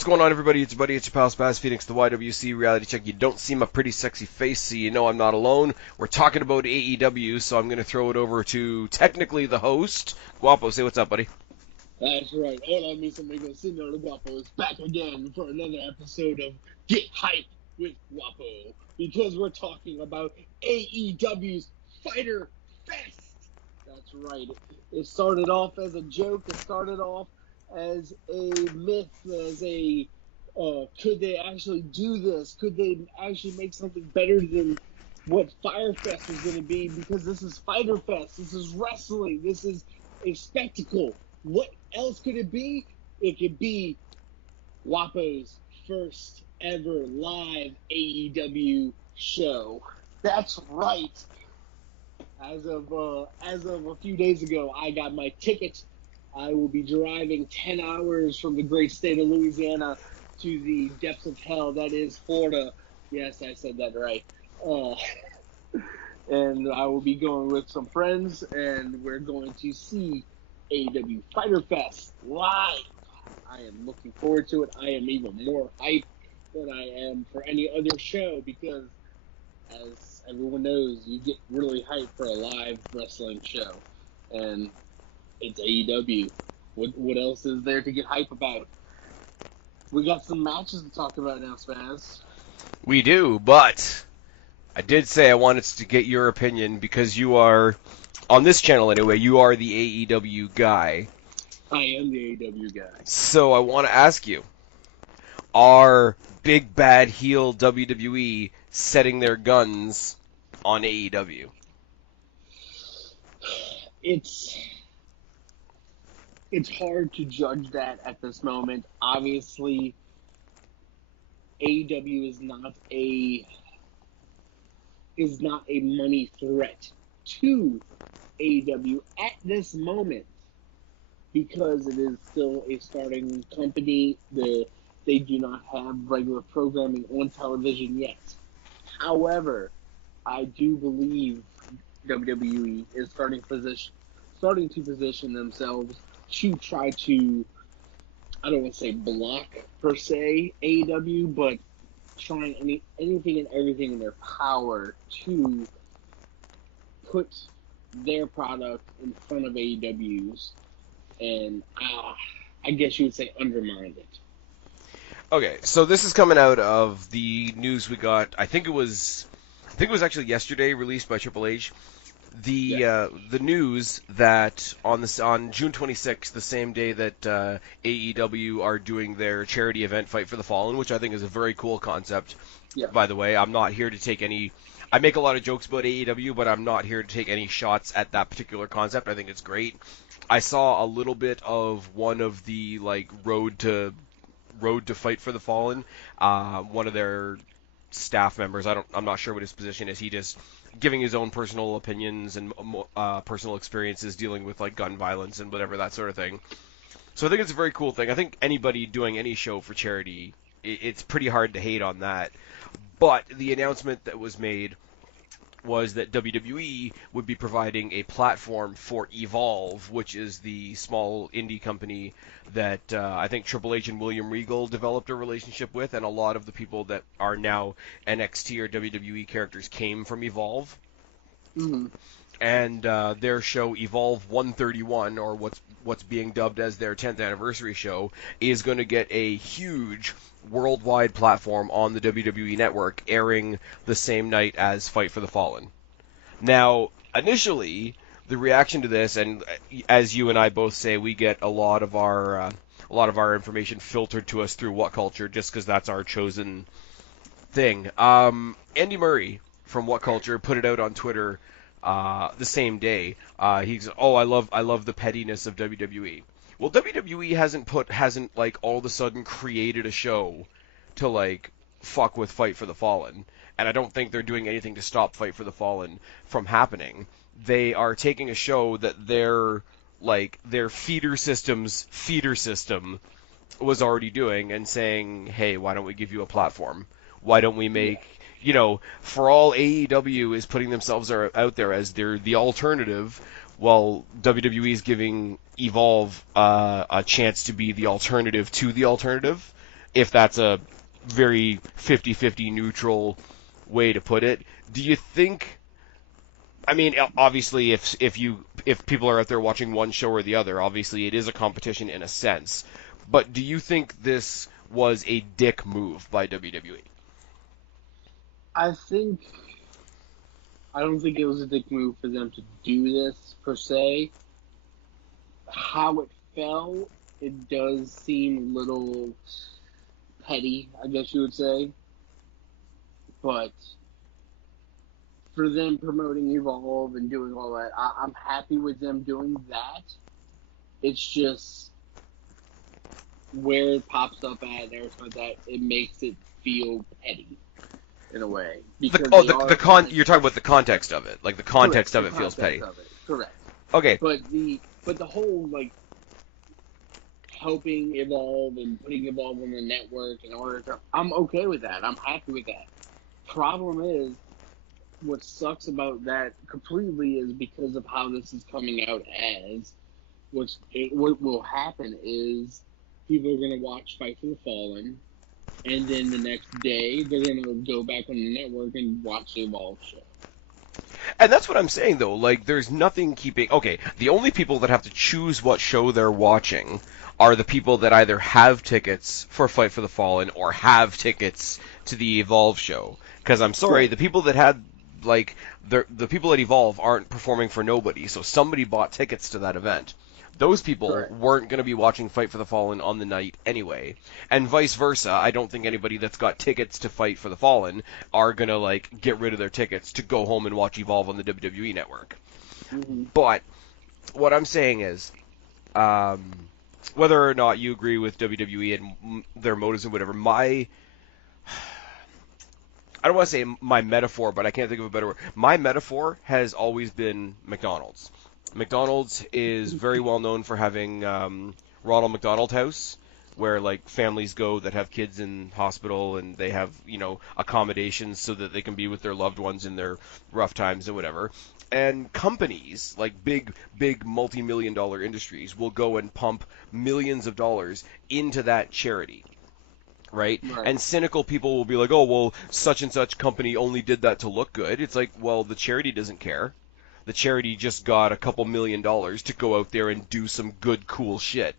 What's going on, everybody? It's your buddy, it's your pal Spaz Phoenix, the YWC Reality Check. You don't see my pretty sexy face, so you know I'm not alone. We're talking about AEW, so I'm going to throw it over to technically the host. Guapo, say what's up, buddy. That's right. Hola, mis amigos. Senor Guapo is back again for another episode of Get Hype with Guapo, because we're talking about AEW's Fyter Fest. That's right. It started off as a joke. It started off as a myth, as a could they actually do this? Could they actually make something better than what Fyter Fest is going to be? Because this is Fyter Fest. This is wrestling. This is a spectacle. What else could it be? It could be Guapo's first ever live AEW show. That's right. As of a few days ago, I got my ticket. I will be driving 10 hours from the great state of Louisiana to the depths of hell that is Florida. Yes, I said that right. And I will be going with some friends, and we're going to see AEW Fyter Fest live. I am looking forward to it. I am even more hyped than I am for any other show, because as everyone knows, you get really hyped for a live wrestling show, and it's AEW. What else is there to get hype about? We got some matches to talk about now, Spaz. We do, but I did say I wanted to get your opinion because you are, on this channel anyway, you are the AEW guy. I am the AEW guy. So I want to ask you, are big bad heel WWE setting their guns on AEW? It's hard to judge that at this moment. Obviously, AEW is not a money threat to AEW at this moment, because it is still a starting company. They do not have regular programming on television yet. However, I do believe WWE is starting to position themselves to try to, I don't want to say block per se AEW, but trying anything and everything in their power to put their product in front of AEW's, and I guess you would say undermine it. Okay, so this is coming out of the news we got. I think it was actually yesterday, released by Triple H. The news that on June 26th, the same day that AEW are doing their charity event, Fight for the Fallen, which I think is a very cool concept. Yeah. By the way, I'm not here to take any. I make a lot of jokes about AEW, but I'm not here to take any shots at that particular concept. I think it's great. I saw a little bit of one of the Road to Fight for the Fallen. One of their staff members. I'm not sure what his position is. He just giving his own personal opinions and personal experiences dealing with gun violence and whatever, that sort of thing. So I think it's a very cool thing. I think anybody doing any show for charity, it's pretty hard to hate on that. But the announcement that was made was that WWE would be providing a platform for Evolve, which is the small indie company that I think Triple H and William Regal developed a relationship with, and a lot of the people that are now NXT or WWE characters came from Evolve. Mm-hmm. And their show Evolve 131, or what's being dubbed as their 10th anniversary show, is going to get a huge worldwide platform on the WWE Network, airing the same night as Fight for the Fallen. Now, initially, the reaction to this, and as you and I both say, we get a lot of our information filtered to us through What Culture, just because that's our chosen thing. Andy Murray from What Culture put it out on Twitter the same day. He's I love the pettiness of WWE. Well, WWE hasn't all of a sudden created a show to fuck with Fight for the Fallen, and I don't think they're doing anything to stop Fight for the Fallen from happening. They are taking a show that their feeder system was already doing and saying, hey, why don't we give you a platform? Why don't we make, for all AEW is putting themselves out there as they're the alternative, while WWE is giving Evolve a chance to be the alternative to the alternative. if that's a very 50-50 neutral way to put it. Do you think, I mean, obviously, if people are out there watching one show or the other, obviously it is a competition in a sense. But do you think this was a dick move by WWE? I think I don't think it was a dick move for them to do this per se. How it fell, it does seem a little petty, I guess you would say. But for them promoting Evolve and doing all that, I'm happy with them doing that. It's just where it pops up at and everything like that, it makes it feel petty in a way. Because you're talking about the context of it. Like, the context of it feels petty. Of it. Correct. Okay. But the whole, like, helping Evolve and putting Evolve on the network in order to, I'm okay with that. I'm happy with that. Problem is, what sucks about that completely is because of how this is coming out as, what will happen is people are going to watch Fight for the Fallen, and then the next day they're going to go back on the network and watch the Evolve show. And that's what I'm saying, though. Like, there's nothing keeping... Okay, the only people that have to choose what show they're watching are the people that either have tickets for Fight for the Fallen or have tickets to the Evolve show. Because I'm sorry, the people that had, like, the people at Evolve aren't performing for nobody, so somebody bought tickets to that event. Those people weren't going to be watching Fight for the Fallen on the night anyway. And vice versa, I don't think anybody that's got tickets to Fight for the Fallen are going to, like, get rid of their tickets to go home and watch Evolve on the WWE network. Mm-hmm. But what I'm saying is, whether or not you agree with WWE and their motives and whatever, I don't want to say my metaphor, but I can't think of a better word. My metaphor has always been McDonald's. McDonald's is very well known for having Ronald McDonald House, where, like, families go that have kids in hospital and they have, accommodations so that they can be with their loved ones in their rough times and whatever. And companies, like big multi-million dollar industries, will go and pump millions of dollars into that charity. Right? And cynical people will be like, oh, well, such and such company only did that to look good. It's like, well, the charity doesn't care. The charity just got a couple $1 million to go out there and do some good, cool shit.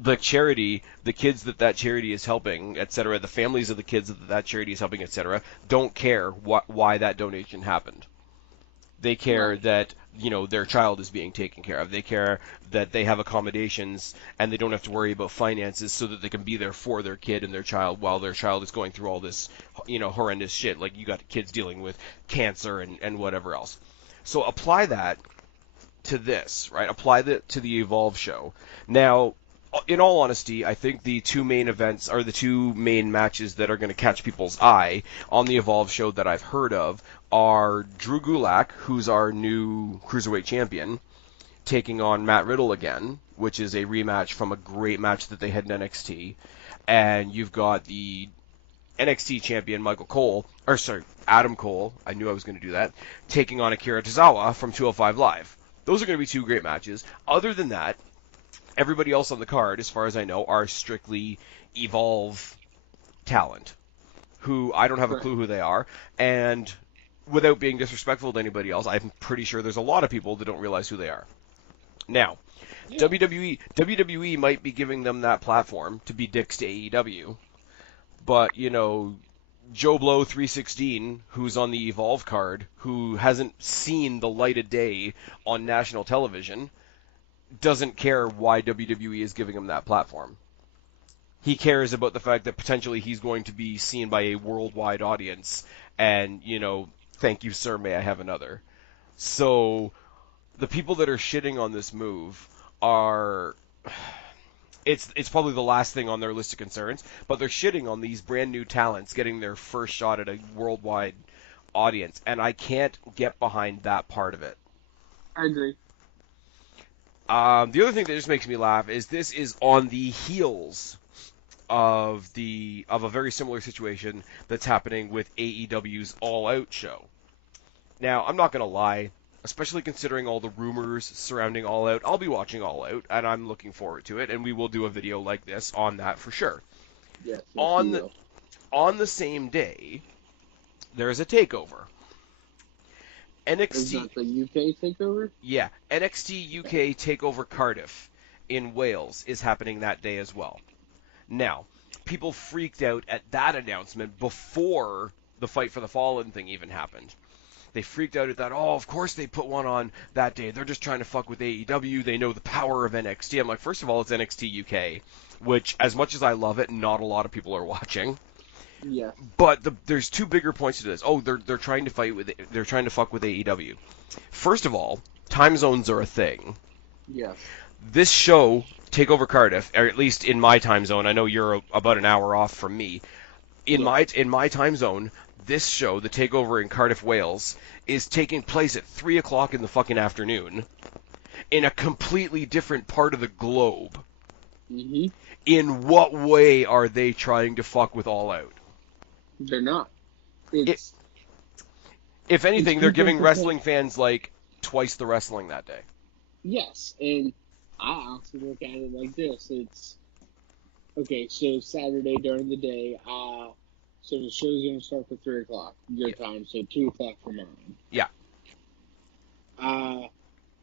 The charity, the kids that charity is helping, etc., the families of the kids that charity is helping, etc., don't care why that donation happened. They care that, their child is being taken care of. They care that they have accommodations and they don't have to worry about finances so that they can be there for their kid and their child while their child is going through all this, horrendous shit. Like, you got kids dealing with cancer and whatever else. So apply that to this, right? Apply that to the Evolve show. Now, in all honesty, I think the two main events are the two main matches that are going to catch people's eye on the Evolve show that I've heard of are Drew Gulak, who's our new Cruiserweight champion, taking on Matt Riddle again, which is a rematch from a great match that they had in NXT. And you've got the NXT champion Adam Cole, I knew I was going to do that, taking on Akira Tozawa from 205 Live. Those are going to be two great matches. Other than that, everybody else on the card, as far as I know, are strictly Evolve talent, who I don't have a clue who they are, and without being disrespectful to anybody else, I'm pretty sure there's a lot of people that don't realize who they are. Now, WWE might be giving them that platform to be dicks to AEW, but, Joe Blow 316, who's on the Evolve card, who hasn't seen the light of day on national television, doesn't care why WWE is giving him that platform. He cares about the fact that potentially he's going to be seen by a worldwide audience, and, thank you, sir, may I have another. So, the people that are shitting on this move are... It's probably the last thing on their list of concerns, but they're shitting on these brand new talents getting their first shot at a worldwide audience, and I can't get behind that part of it. I agree. The other thing that just makes me laugh is this is on the heels of a very similar situation that's happening with AEW's All Out show. Now, I'm not going to lie, especially considering all the rumors surrounding All Out, I'll be watching All Out, and I'm looking forward to it, and we will do a video like this on that for sure. Yes, yes, we On the will. on the same day, there's a takeover. Is NXT, that the UK takeover? yeah, NXT Okay. UK Takeover Cardiff in Wales is happening that day as well. Now, people freaked out at that announcement before the Fight for the Fallen thing even happened. They freaked out at that. Oh, of course they put one on that day. They're just trying to fuck with AEW. They know the power of NXT. I'm like, first of all, it's NXT UK, which, as much as I love it, not a lot of people are watching. Yes. But there's two bigger points to this. Oh, they're trying to they're trying to fuck with AEW. First of all, time zones are a thing. Yes. This show, Takeover Cardiff, or at least in my time zone, I know you're about an hour off from me. In Yes. my time zone, this show, the Takeover in Cardiff, Wales, is taking place at 3 o'clock in the fucking afternoon in a completely different part of the globe. Mhm. In what way are they trying to fuck with All Out? They're not. It, It's if it's anything, they're people giving complain. wrestling fans like twice the wrestling that day. Yes, and I also look at it like this. It's okay. So Saturday during the day, so the show's gonna start for 3 o'clock your Yeah. time, so 2 o'clock for mine. Yeah. Uh,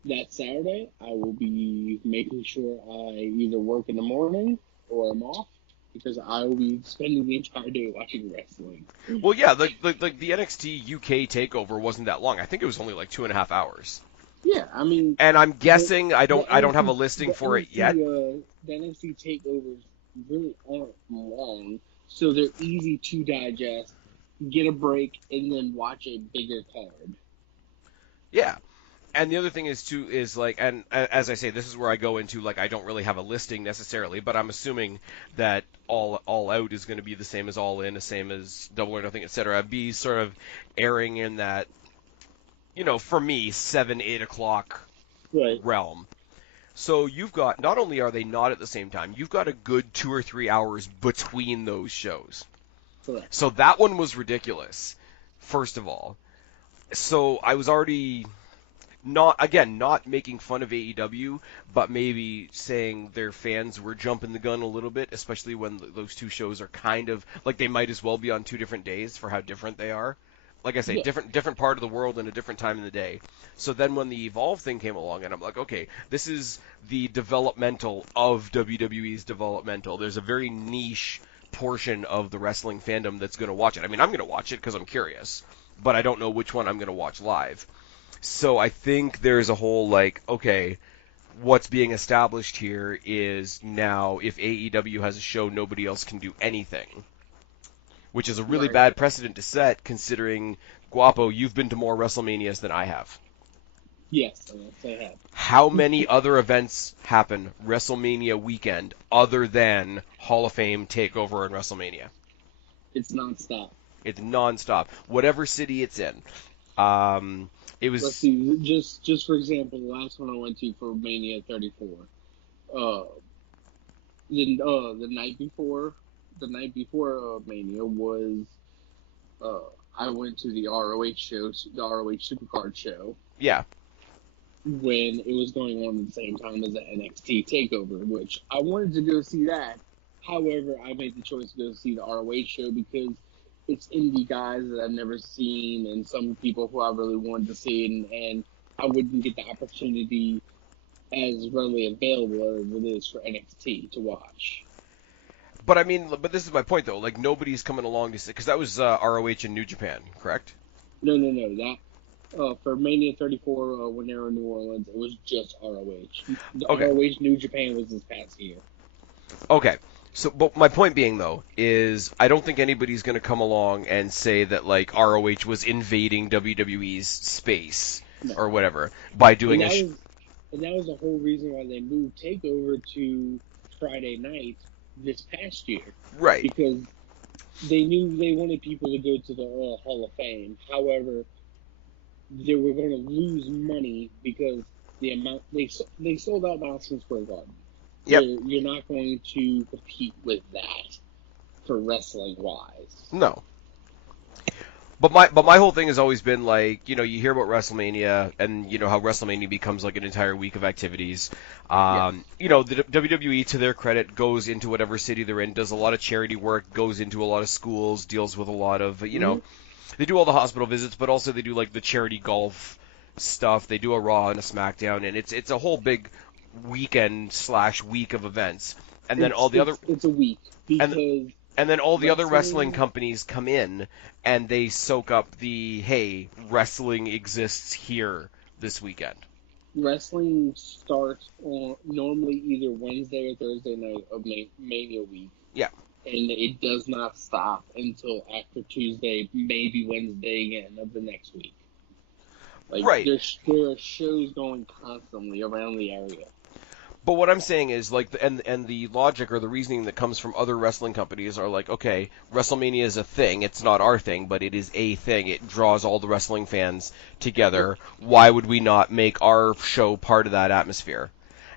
that Saturday, I will be making sure I either work in the morning or I'm off because I will be spending the entire day watching wrestling. Well, yeah, the NXT UK takeover wasn't that long. I think it was only like 2.5 hours. Yeah, I mean, And I'm the guessing I don't have a listing for it yet. The NXT takeovers really aren't long, so they're easy to digest, get a break, and then watch a bigger card. Yeah. And the other thing is too is like, and as I say, this is where I go into like I don't really have a listing necessarily, but I'm assuming that all out is going to be the same as All In, the same as Double or Nothing, etc. Be sort of airing in that, for me, 7-8 o'clock Right. realm. So you've got, not only are they not at the same time, you've got a good 2 or 3 hours between those shows. Correct. So that one was ridiculous, first of all. So I was already not making fun of AEW, but maybe saying their fans were jumping the gun a little bit, especially when those two shows are kind of like they might as well be on two different days for how different they are. Like I say, Yeah. different part of the world and a different time in the day. So then when the Evolve thing came along, and I'm like, okay, this is the developmental of WWE's developmental. There's a very niche portion of the wrestling fandom that's going to watch it. I mean, I'm going to watch it because I'm curious, but I don't know which one I'm going to watch live. So I think there's a whole like, okay, what's being established here is now if AEW has a show, nobody else can do anything, which is a really Right. bad precedent to set considering, Guapo, you've been to more WrestleManias than I have. Yes, I have. How many other events happen WrestleMania weekend other than Hall of Fame, Takeover, and WrestleMania? It's nonstop. It's nonstop. Whatever city it's in. It Let's was, see. Just for example, the last one I went to for Mania 34. Uh, the night before Mania was uh, I went to the ROH show, the ROH Supercard show, yeah. when it was going on at the same time as the NXT Takeover, which I wanted to go see that. However, I made the choice to go see the ROH show because it's indie guys that I've never seen and some people who I really wanted to see, and I wouldn't get the opportunity as readily available as it is for NXT to watch. But I mean, but this is my point though. Like nobody's coming along to say because that was ROH in New Japan, correct? No. That for Mania 34 when they were in New Orleans, it was just ROH. The Okay. ROH New Japan was this past year. Okay. So, but my point being though is I don't think anybody's going to come along and say that like ROH was invading WWE's space No. or whatever by doing And that was the whole reason why they moved Takeover to Friday night this past year. right. Because they knew they wanted people to go to the Hall of Fame. However, they were going to lose money because the amount they sold out Madison Square Garden. Yep. You're not going to compete with that for wrestling wise. No. But my whole thing has always been like, you hear about WrestleMania and how WrestleMania becomes like an entire week of activities. Yes. The WWE, to their credit, goes into whatever city they're in, does a lot of charity work, goes into a lot of schools, deals with a lot of, Mm-hmm. they do all the hospital visits, but also they do like the charity golf stuff. They do a Raw and a SmackDown, and it's a whole big weekend/week of events. And then all the other It's a week and because and then all the other wrestling wrestling companies come in and they soak up the, hey, wrestling exists here this weekend. wrestling starts on normally either Wednesday or Thursday night of Mania week. Yeah. And it does not stop until after Tuesday, maybe Wednesday again of the next week. Like Right. there are shows going constantly around the area. But what I'm saying is, like, and the logic or the reasoning that comes from other wrestling companies are like, okay, WrestleMania is a thing. It's not our thing, but it is a thing. It draws all the wrestling fans together. Why would we not make our show part of that atmosphere?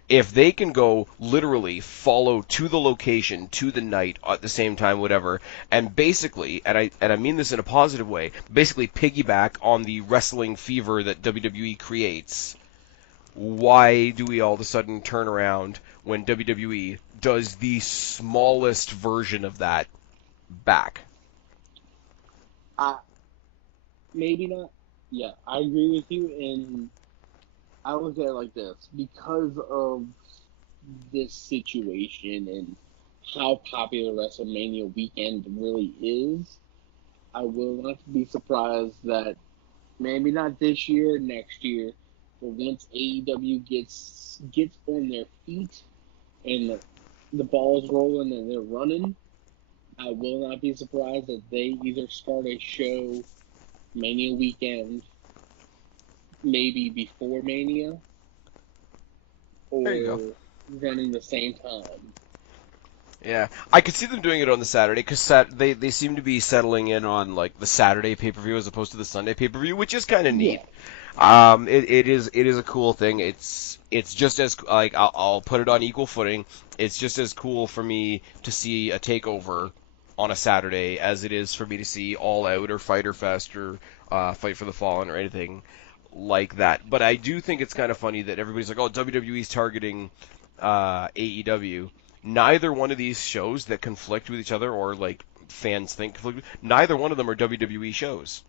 If they can go literally follow to the location, to the night at the same time, whatever, and basically, and I mean this in a positive way, basically piggyback on the wrestling fever that WWE creates, why do we all of a sudden turn around when WWE does the smallest version of that back? Maybe not. Yeah, I agree with you, and I look at it like this: because of this situation and how popular WrestleMania weekend really is, I will not be surprised that maybe not this year, next year, but once AEW gets on their feet and the ball's rolling and they're running, I will not be surprised that they either start a show Mania weekend, maybe before Mania, There you go. or running the same time. Yeah, I could see them doing it on the Saturday because they seem to be settling in on like the Saturday pay-per-view as opposed to the Sunday pay-per-view, which is kind of neat. Yeah. It is a cool thing. It's just as like I'll put it on equal footing. It's just as cool for me to see a takeover on a Saturday as it is for me to see All Out or Fyter Fest or Fight for the Fallen or anything like that. But I do think it's kind of funny that everybody's like, oh, WWE's targeting AEW. Neither one of these shows that conflict with each other or like fans think conflict, neither one of them are WWE shows.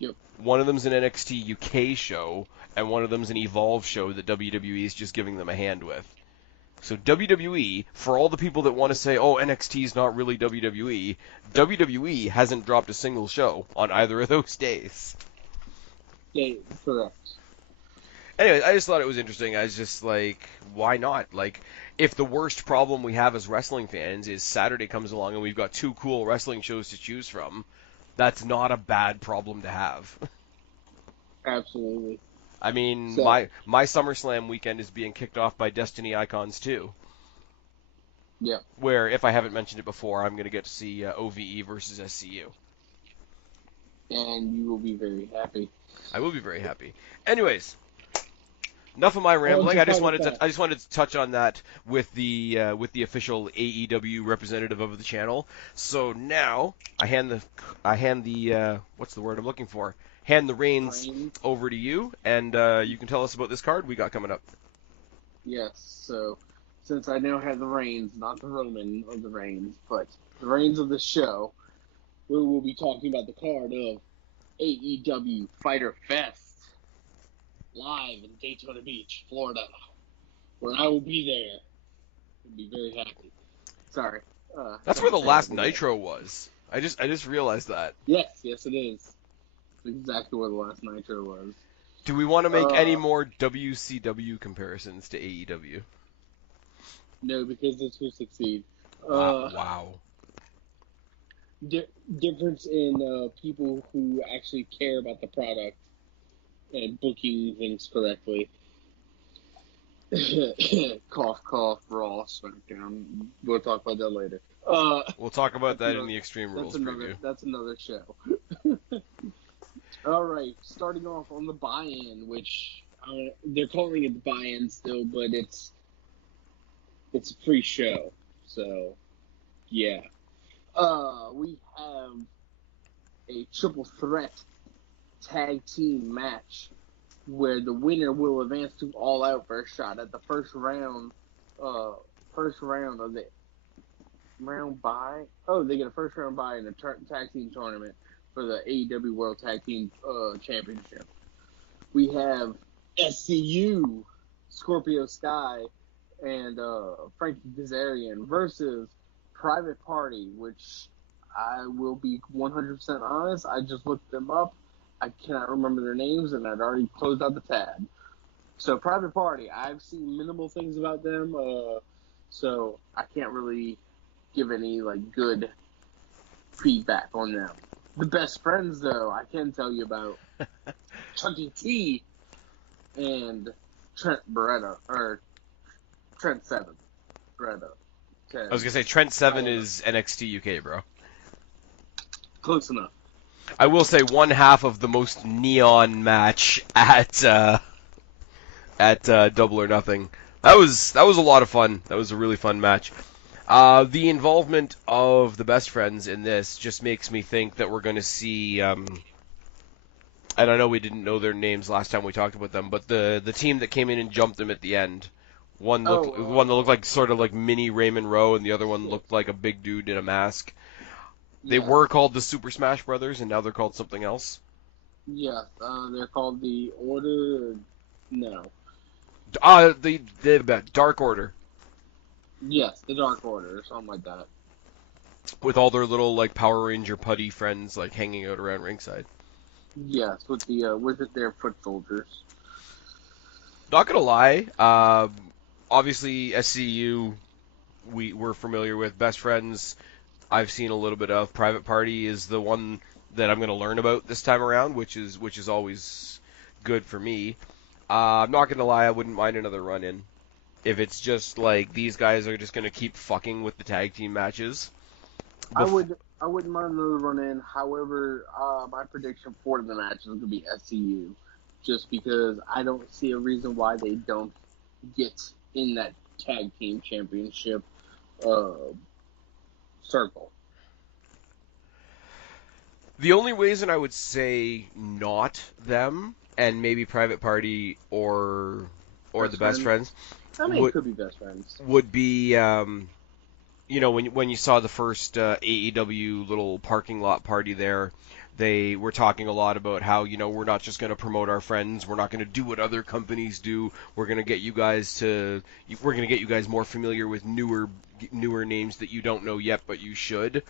Yep. One of them's an NXT UK show, and one of them's an Evolve show that WWE is just giving them a hand with. So WWE, for all the people that want to say, oh, NXT's not really WWE, WWE hasn't dropped a single show on either of those days. Yeah, correct. Anyway, I just thought it was interesting. I was just like, why not? Like, if the worst problem we have as wrestling fans is Saturday comes along and we've got two cool wrestling shows to choose from, that's not a bad problem to have. Absolutely. I mean, So, my SummerSlam weekend is being kicked off by Destiny Icons 2, yeah. where, if I haven't mentioned it before, I'm going to get to see OVE versus SCU. And you will be very happy. I will be very happy. Anyways, enough of my rambling. I just wanted to touch on that with the official AEW representative of the channel. So now I hand the what's the word I'm looking for? Hand the reins over to you, and you can tell us about this card we got coming up. Yes, so since I now have the reins, not the Roman of the reins, but the reins of the show, we will be talking about the card of AEW Fyter Fest live in Daytona Beach, Florida, where I will be there. I'll be very happy. Sorry. That's where the last Nitro was. I just realized that. Yes, it is. It's exactly where the last Nitro was. Do we want to make any more WCW comparisons to AEW? No, because this will succeed. Wow. Difference in people who actually care about the product and booking things correctly. Cough, cough, Raw, SmackDown. We'll talk about that later. We'll talk about that in the Extreme Rules preview. That's another show. All right, starting off on the buy-in, which they're calling it the buy-in still, but it's a pre-show. So, yeah. We have a triple threat tag team match where the winner will advance to All Out for a shot at the first round of the round bye. Oh, they get a first round bye in the tag team tournament for the AEW World Tag Team Championship. We have SCU, Scorpio Sky, and Frankie Kazarian versus Private Party, which I will be 100% honest. I just looked them up. I cannot remember their names, and I'd already closed out the tab. So Private Party, I've seen minimal things about them, so I can't really give any good feedback on them. The Best Friends, though, I can tell you about Chucky T and Trent Seven Beretta. I was gonna say Trent Seven is NXT UK, bro. Close enough. I will say one half of the most neon match at Double or Nothing. That was a lot of fun. That was a really fun match. The involvement of the Best Friends in this just makes me think that we're going to see. And I know we didn't know their names last time we talked about them, but the team that came in and jumped them at the end. One that looked like sort of like mini Raymond Rowe, and the other one looked like a big dude in a mask. They were called the Super Smash Brothers, and now they're called something else. Yeah, they're called the Order. No. The Dark Order. Yes, the Dark Order, or something like that. With all their little Power Ranger putty friends hanging out around ringside. Yes, with their foot soldiers. Not gonna lie, obviously SCU we're familiar with. Best Friends I've seen a little bit of. Private Party is the one that I'm gonna learn about this time around, which is always good for me. I'm not gonna lie, I wouldn't mind another run in. If it's just these guys are just gonna keep fucking with the tag team matches. I wouldn't mind another run in. However, my prediction for the match is going to be SCU, just because I don't see a reason why they don't get in that tag team championship circle. The only reason I would say not them and maybe Private Party or the Best Friends. I mean, it could be Best Friends. Would be when you saw the first AEW little parking lot party there, they were talking a lot about how we're not just going to promote our friends, we're not going to do what other companies do, we're going to get you guys more familiar with newer names that you don't know yet, but you should.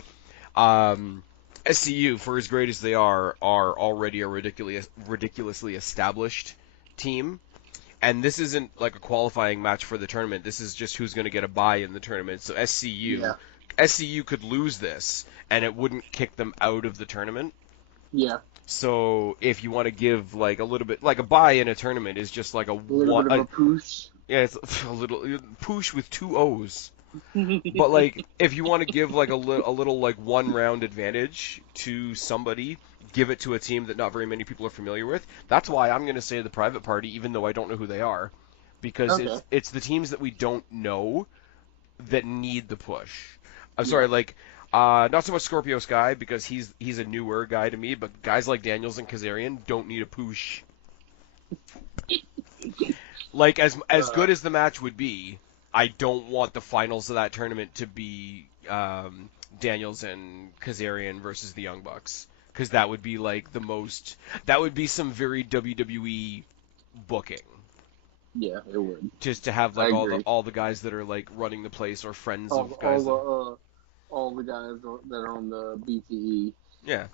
SCU, for as great as they are already a ridiculously established team. And this isn't a qualifying match for the tournament. This is just who's going to get a bye in the tournament. So SCU could lose this, and it wouldn't kick them out of the tournament. Yeah. So if you want to give a little bit, a bye in a tournament is just a little bit of a push. Yeah, it's a little push with two O's. But if you want to give a little 1 round advantage to somebody, give it to a team that not very many people are familiar with. That's why I'm going to say the Private Party, even though I don't know who they are, because it's the teams that we don't know that need the push. I'm sorry, not so much Scorpio Sky, because he's a newer guy to me, but guys like Daniels and Kazarian don't need a push. As good as the match would be, I don't want the finals of that tournament to be Daniels and Kazarian versus the Young Bucks. Because that would be that would be some very WWE booking. Yeah, it would. Just to have all the guys that are running the place or friends of guys. All the guys that are on the BTE. Yeah.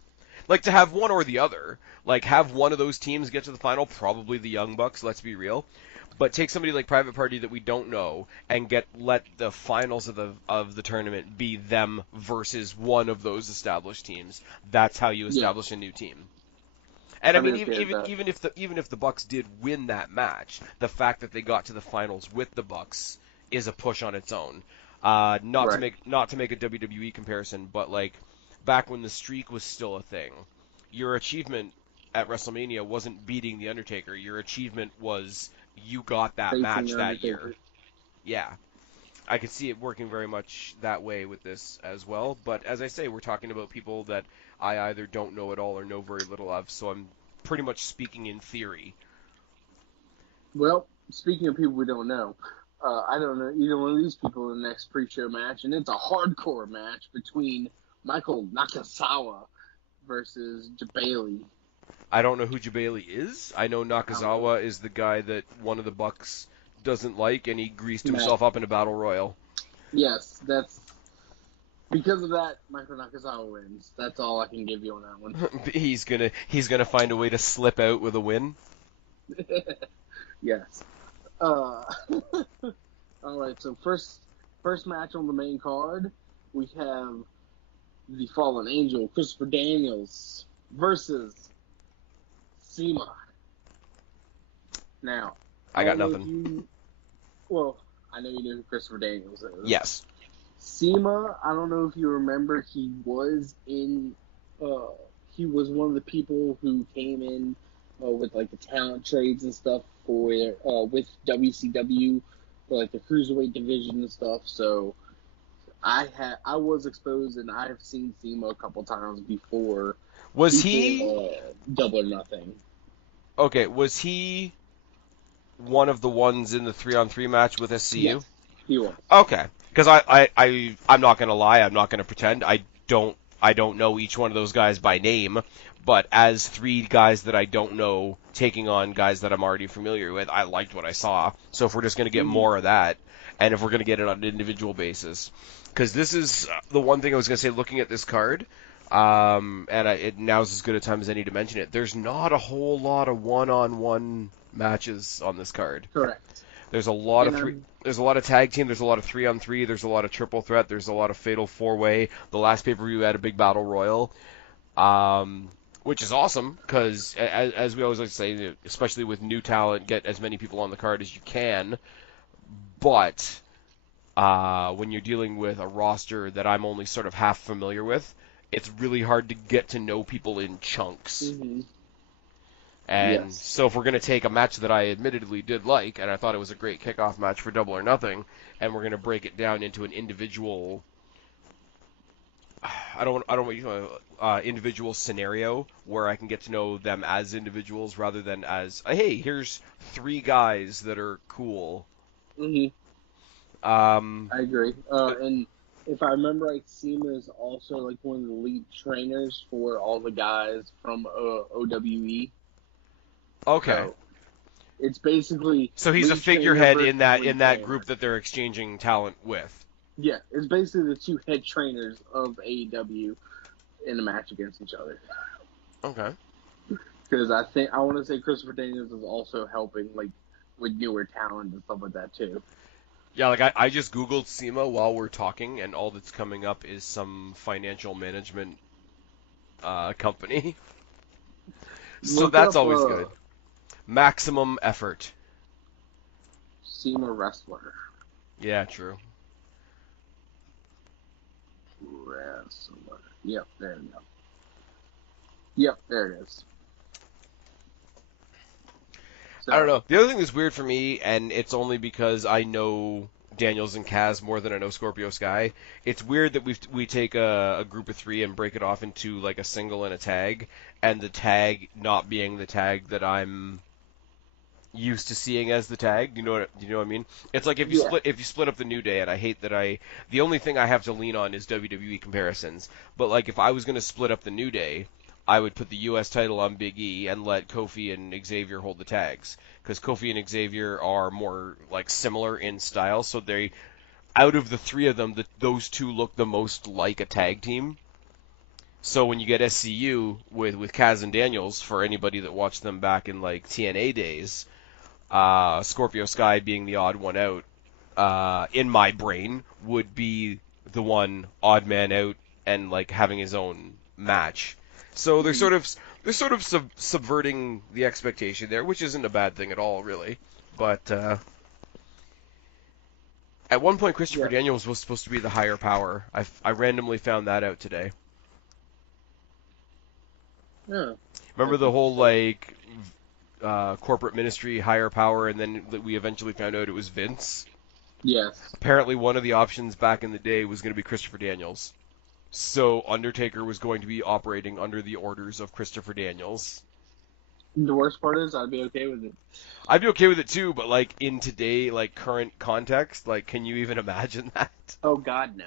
To have one or the other. Have one of those teams get to the final, probably the Young Bucks, let's be real. But take somebody like Private Party that we don't know and let the finals of the tournament be them versus one of those established teams. That's how you establish a new team. And I mean, even if the Bucks did win that match, the fact that they got to the finals with the Bucks is a push on its own. Not to make a WWE comparison, but back when the streak was still a thing, your achievement at WrestleMania wasn't beating The Undertaker. Your achievement was you got that match that year. Yeah. I could see it working very much that way with this as well. But as I say, we're talking about people that I either don't know at all or know very little of, so I'm pretty much speaking in theory. Well, speaking of people we don't know, I don't know either one of these people in the next pre-show match, and it's a hardcore match between Michael Nakazawa versus Jabali. I don't know who Jabali is. I know Nakazawa is the guy that one of the Bucks doesn't like, and he greased himself up in a battle royal. Yes, that's because of that. Michael Nakazawa wins. That's all I can give you on that one. he's gonna find a way to slip out with a win. Yes. All right. So first match on the main card, we have the Fallen Angel Christopher Daniels versus SEMA. Now, I got nothing. Well, I know you know who Christopher Daniels is. Yes. SEMA, I don't know if you remember, he was one of the people who came in with like the talent trades and stuff for with WCW for like the cruiserweight division and stuff. So I was exposed, and I have seen SEMA a couple times before. Was he Double or Nothing? Okay, was he one of the ones in the 3-on-3 match with SCU? Yes, he was. Okay, because I'm not gonna lie, I'm not gonna pretend. I don't know each one of those guys by name, but as three guys that I don't know taking on guys that I'm already familiar with, I liked what I saw. So if we're just gonna get more of that, and if we're gonna get it on an individual basis, because this is the one thing I was gonna say looking at this card. Now's as good a time as any to mention it. There's not a whole lot of one-on-one matches on this card. Correct. There's a lot of There's a lot of tag team. There's a lot of 3-on-3. There's a lot of triple threat. There's a lot of fatal 4-way. The last pay-per-view had a big battle royal, which is awesome because, as we always like to say, especially with new talent, get as many people on the card as you can. But when you're dealing with a roster that I'm only sort of half familiar with, it's really hard to get to know people in chunks. Mm-hmm. And so if we're going to take a match that I admittedly did like, and I thought it was a great kickoff match for Double or Nothing, and we're going to break it down into an individual, individual scenario where I can get to know them as individuals rather than as, hey, here's three guys that are cool. Mm-hmm. I agree. And if I remember right, SEMA is also like one of the lead trainers for all the guys from OWE. Okay. So it's basically so he's a figurehead in that group that they're exchanging talent with. Yeah, it's basically the two head trainers of AEW in a match against each other. Okay. Because I want to say Christopher Daniels is also helping like with newer talent and stuff like that too. Yeah, like I just Googled SEMA while we're talking, and all that's coming up is some financial management company. So that's always good. Maximum Effort. SEMA Wrestler. Yeah, true. Wrestler. Yep, there we go. Yep, there it is. So, I don't know. The other thing that's weird for me, and it's only because I know Daniels and Kaz more than I know Scorpio Sky, it's weird that we take a group of three and break it off into like a single and a tag, and the tag not being the tag that I'm used to seeing as the tag. Do you know what I mean? It's like if you split up the New Day, and I hate that the only thing I have to lean on is WWE comparisons. But like if I was going to split up the New Day, I would put the U.S. title on Big E and let Kofi and Xavier hold the tags, because Kofi and Xavier are more like similar in style. So they, out of the three of them, those two look the most like a tag team. So when you get SCU with Kaz and Daniels, for anybody that watched them back in like TNA days, Scorpio Sky being the odd one out, in my brain would be the one odd man out and like having his own match. So they're sort of subverting the expectation there, which isn't a bad thing at all, really. But at one point, Christopher Daniels was supposed to be the higher power. I randomly found that out today. Yeah. Remember the whole like corporate ministry higher power, and then we eventually found out it was Vince. Yes. Apparently, one of the options back in the day was going to be Christopher Daniels. So Undertaker was going to be operating under the orders of Christopher Daniels. The worst part is I'd be okay with it. I'd be okay with it too, but like in today, like current context, like can you even imagine that? Oh God, no.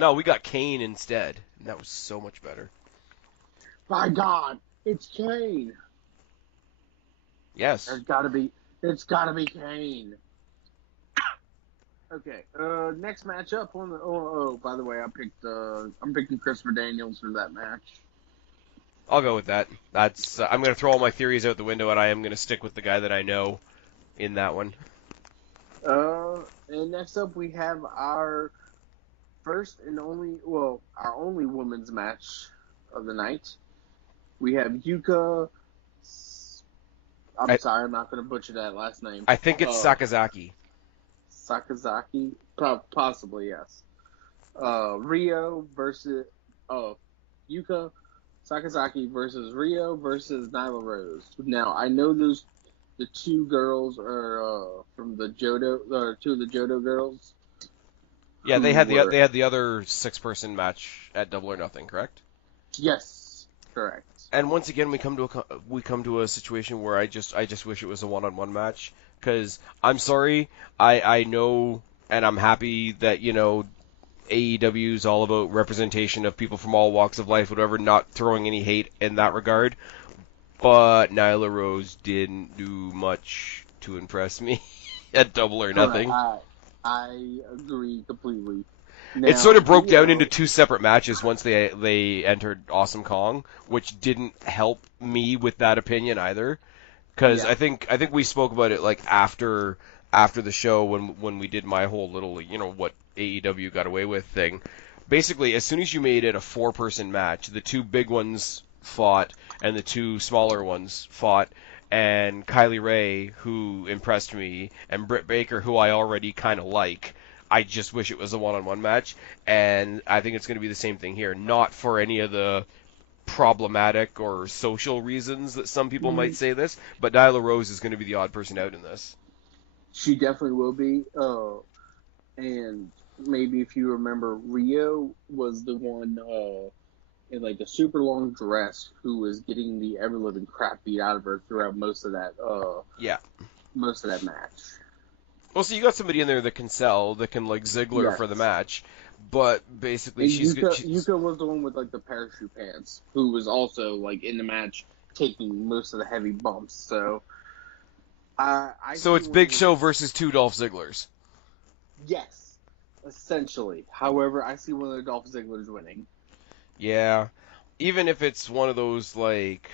No, we got Kane instead, and that was so much better. My God, it's Kane. Yes. It's gotta be Kane. Okay. Next matchup on the. Oh, by the way, I'm picking Christopher Daniels for that match. I'll go with that. That's I'm going to throw all my theories out the window, and I am going to stick with the guy that I know in that one. And next up we have our first and only, our only women's match of the night. We have Yuka. Sorry, I'm not going to butcher that last name. I think it's Sakazaki. Sakazaki? Possibly, yes. Rio versus. Yuka Sakazaki versus Rio versus Nyla Rose. Now, I know the two girls are from the Jodo, two of the Jodo girls. Yeah, they had the other 6-person match at Double or Nothing, correct? Yes, correct. And once again, we come to a situation where I just wish it was a one-on-one match, because I'm sorry, I know, and I'm happy that AEW is all about representation of people from all walks of life, whatever. Not throwing any hate in that regard, but Nyla Rose didn't do much to impress me at Double or Nothing. I agree completely. Now, it sort of broke down into 2 separate matches once they entered Awesome Kong, which didn't help me with that opinion either. Because I think we spoke about it like after the show when we did my whole little what AEW got away with thing. Basically, as soon as you made it a 4-person match, the 2 big ones fought and the 2 smaller ones fought. And Kylie Ray, who impressed me, and Britt Baker, who I already kind of like. I just wish it was a one-on-one match, and I think it's going to be the same thing here. Not for any of the problematic or social reasons that some people might say this, but Nyla Rose is going to be the odd person out in this. She definitely will be. And maybe if you remember, Rio was the one in like a super long dress who was getting the ever living crap beat out of her throughout most of that match. Well, so you got somebody in there that can sell, that can like Ziggler for the match, but basically Yuka was the one with like the parachute pants, who was also like in the match taking most of the heavy bumps. So, so it's Big Show versus 2 Dolph Zigglers. Yes, essentially. However, I see one of the Dolph Zigglers winning. Yeah, even if it's one of those like.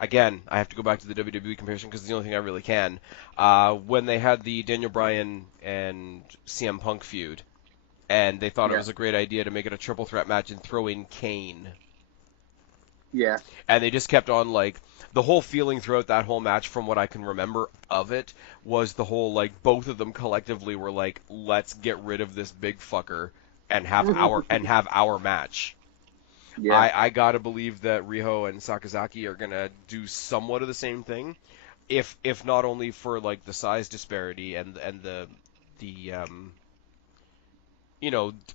Again, I have to go back to the WWE comparison because it's the only thing I really can. When they had the Daniel Bryan and CM Punk feud, and they thought it was a great idea to make it a triple threat match and throw in Kane. Yeah. And they just kept on, like, the whole feeling throughout that whole match, from what I can remember of it, was the whole, like, both of them collectively were like, let's get rid of this big fucker and have our match. Yeah. I gotta believe that Riho and Sakazaki are gonna do somewhat of the same thing, if not only for like the size disparity and the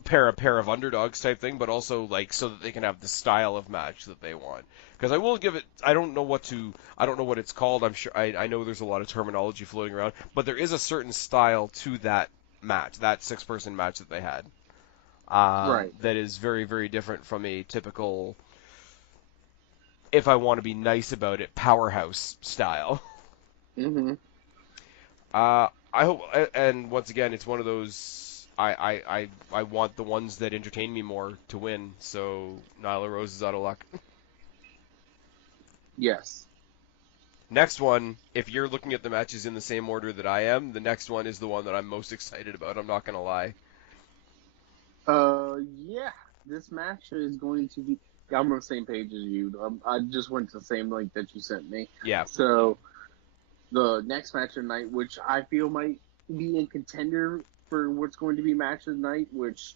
pair of underdogs type thing, but also like so that they can have the style of match that they want. Because I will give it, I don't know what it's called. I'm sure I know there's a lot of terminology floating around, but there is a certain style to that match, that 6-person match that they had. That is very, very different from a typical, if I want to be nice about it, powerhouse style. Mm-hmm. I hope, and once again, it's one of those, I want the ones that entertain me more to win, so Nyla Rose is out of luck. Yes. Next one, if you're looking at the matches in the same order that I am, the next one is the one that I'm most excited about, I'm not going to lie. Yeah, this match is going to be. I'm on the same page as you. I just went to the same link that you sent me. Yeah. So, the next match of the night, which I feel might be a contender for what's going to be match of the night, which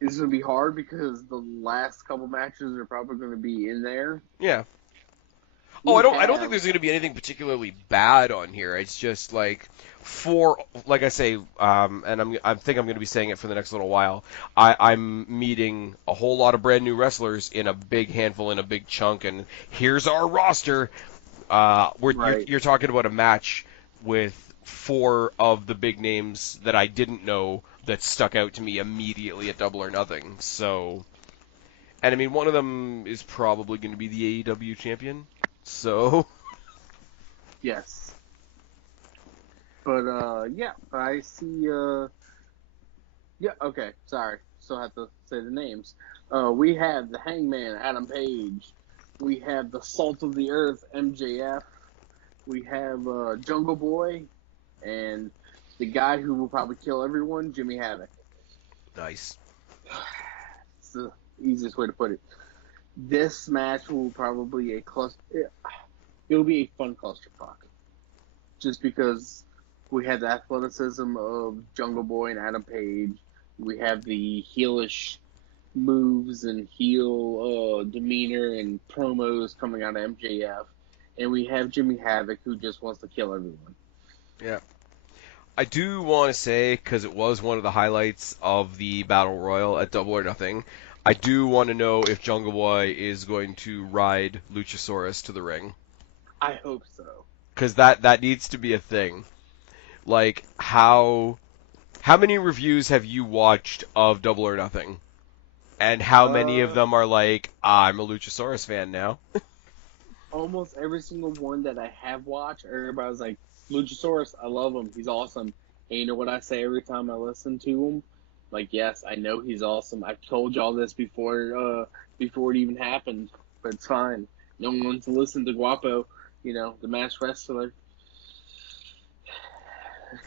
is going to be hard because the last couple matches are probably going to be in there. Yeah. Oh, we I don't think have there's going to be anything particularly bad on here. It's just like like I say, and I think I'm going to be saying it for the next little while. I'm meeting a whole lot of brand new wrestlers in a big handful, in a big chunk, and here's our roster. right. You're talking about a match with 4 of the big names that I didn't know that stuck out to me immediately at Double or Nothing. So, and I mean, one of them is probably going to be the AEW champion. So, Yes, but yeah, I see. Yeah, okay. Sorry, still have to say the names. We have the Hangman Adam Page. We have the Salt of the Earth MJF. We have Jungle Boy, and the guy who will probably kill everyone, Jimmy Havoc. nice. It's the easiest way to put it. This match will probably a cluster. It'll be a fun clusterfuck, just because we have the athleticism of Jungle Boy and Adam Page. We have the heelish moves and heel demeanor and promos coming out of MJF, and we have Jimmy Havoc who just wants to kill everyone. Yeah. I do want to say, because it was one of the highlights of the Battle Royal at Double or Nothing, I do want to know if Jungle Boy is going to ride Luchasaurus to the ring. I hope so. Because that needs to be a thing. Like, how many reviews have you watched of Double or Nothing? And how many of them are like, I'm a Luchasaurus fan now? Almost every single one that I have watched, everybody's like, Luchasaurus, I love him. He's awesome. And you know what I say every time I listen to him? Like, yes, I know he's awesome. I've told y'all this before it even happened, but it's fine. No one wants to listen to Guapo, the masked wrestler.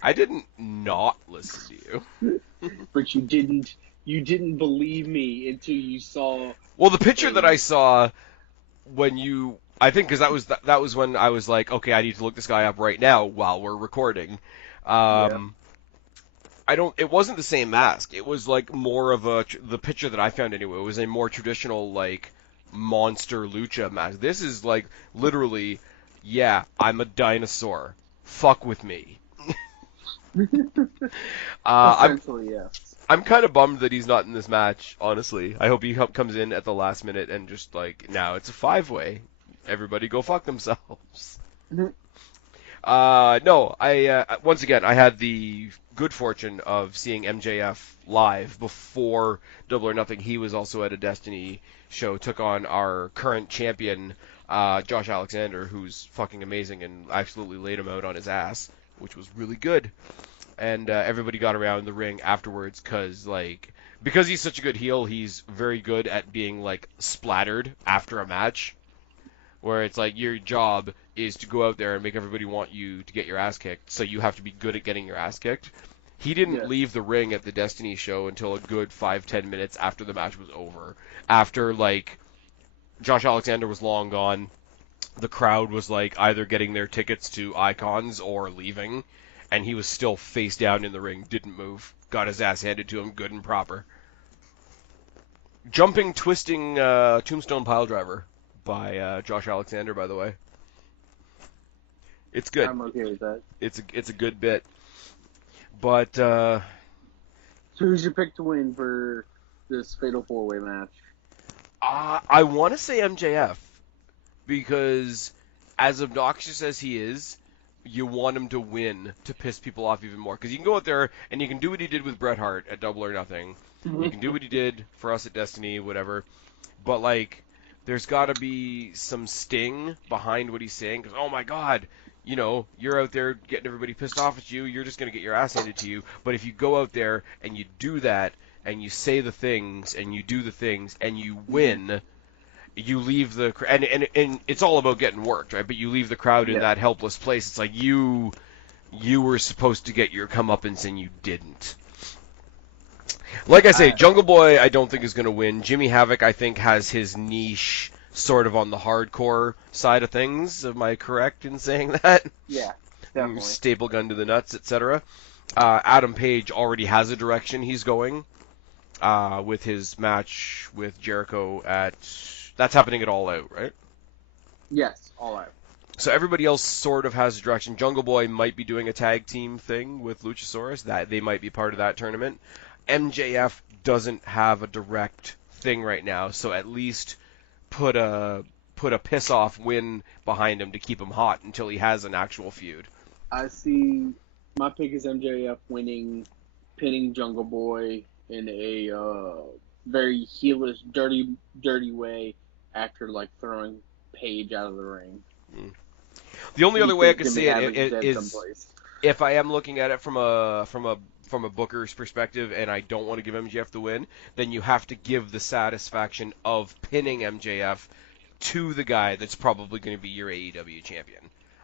I didn't not listen to you. But you didn't believe me until you saw. Well, the picture that I saw when you, I think, because that was when I was like, okay, I need to look this guy up right now while we're recording. Yeah. It wasn't the same mask. It was like more of the picture that I found anyway, was a more traditional, like, monster lucha mask. This is like, literally, yeah, I'm a dinosaur. Fuck with me. Essentially, yes. I'm kind of bummed that he's not in this match, honestly. I hope he comes in at the last minute and just like, now it's a 5-way. Everybody go fuck themselves. No, once again, I had the good fortune of seeing MJF live before Double or Nothing. He was also at a Destiny show, took on our current champion, Josh Alexander, who's fucking amazing, and absolutely laid him out on his ass, which was really good. And everybody got around the ring afterwards because he's such a good heel, he's very good at being like splattered after a match, where it's like your job is to go out there and make everybody want you to get your ass kicked, so you have to be good at getting your ass kicked. He didn't leave the ring at the Destiny show until a good 5-10 minutes after the match was over. After, like, Josh Alexander was long gone, the crowd was like either getting their tickets to Icons or leaving, and he was still face down in the ring, didn't move, got his ass handed to him good and proper. Jumping, twisting Tombstone Piledriver by Josh Alexander, by the way. It's good. I'm okay with that. It's a good bit. But So who's your pick to win for this Fatal 4-Way match? I want to say MJF, because as obnoxious as he is, you want him to win to piss people off even more. Because you can go out there and you can do what he did with Bret Hart at Double or Nothing. You can do what he did for us at Destiny, whatever. But, like, there's got to be some sting behind what he's saying. Because, oh my god, you're out there getting everybody pissed off at you. You're just going to get your ass handed to you. But if you go out there and you do that, and you say the things, and you do the things, and you win, you leave the and it's all about getting worked, right? But you leave the crowd in that helpless place. It's like you were supposed to get your comeuppance and you didn't. Like I say, Jungle Boy I don't think is going to win. Jimmy Havoc I think has his niche sort of on the hardcore side of things. Am I correct in saying that? Yeah, definitely. Staple gun to the nuts, etc. Adam Page already has a direction he's going with his match with Jericho at... That's happening at All Out, right? Yes, All Out. So everybody else sort of has a direction. Jungle Boy might be doing a tag team thing with Luchasaurus. That they might be part of that tournament. MJF doesn't have a direct thing right now, so at least put a piss off win behind him to keep him hot until he has an actual feud. I see. My pick is MJF winning, pinning Jungle Boy in a very heelish, dirty way after like throwing Paige out of the ring. The only other way I could see it is someplace. if I am looking at it from a booker's perspective and I don't want to give MJF the win, then you have to give the satisfaction of pinning MJF to the guy that's probably going to be your AEW champion.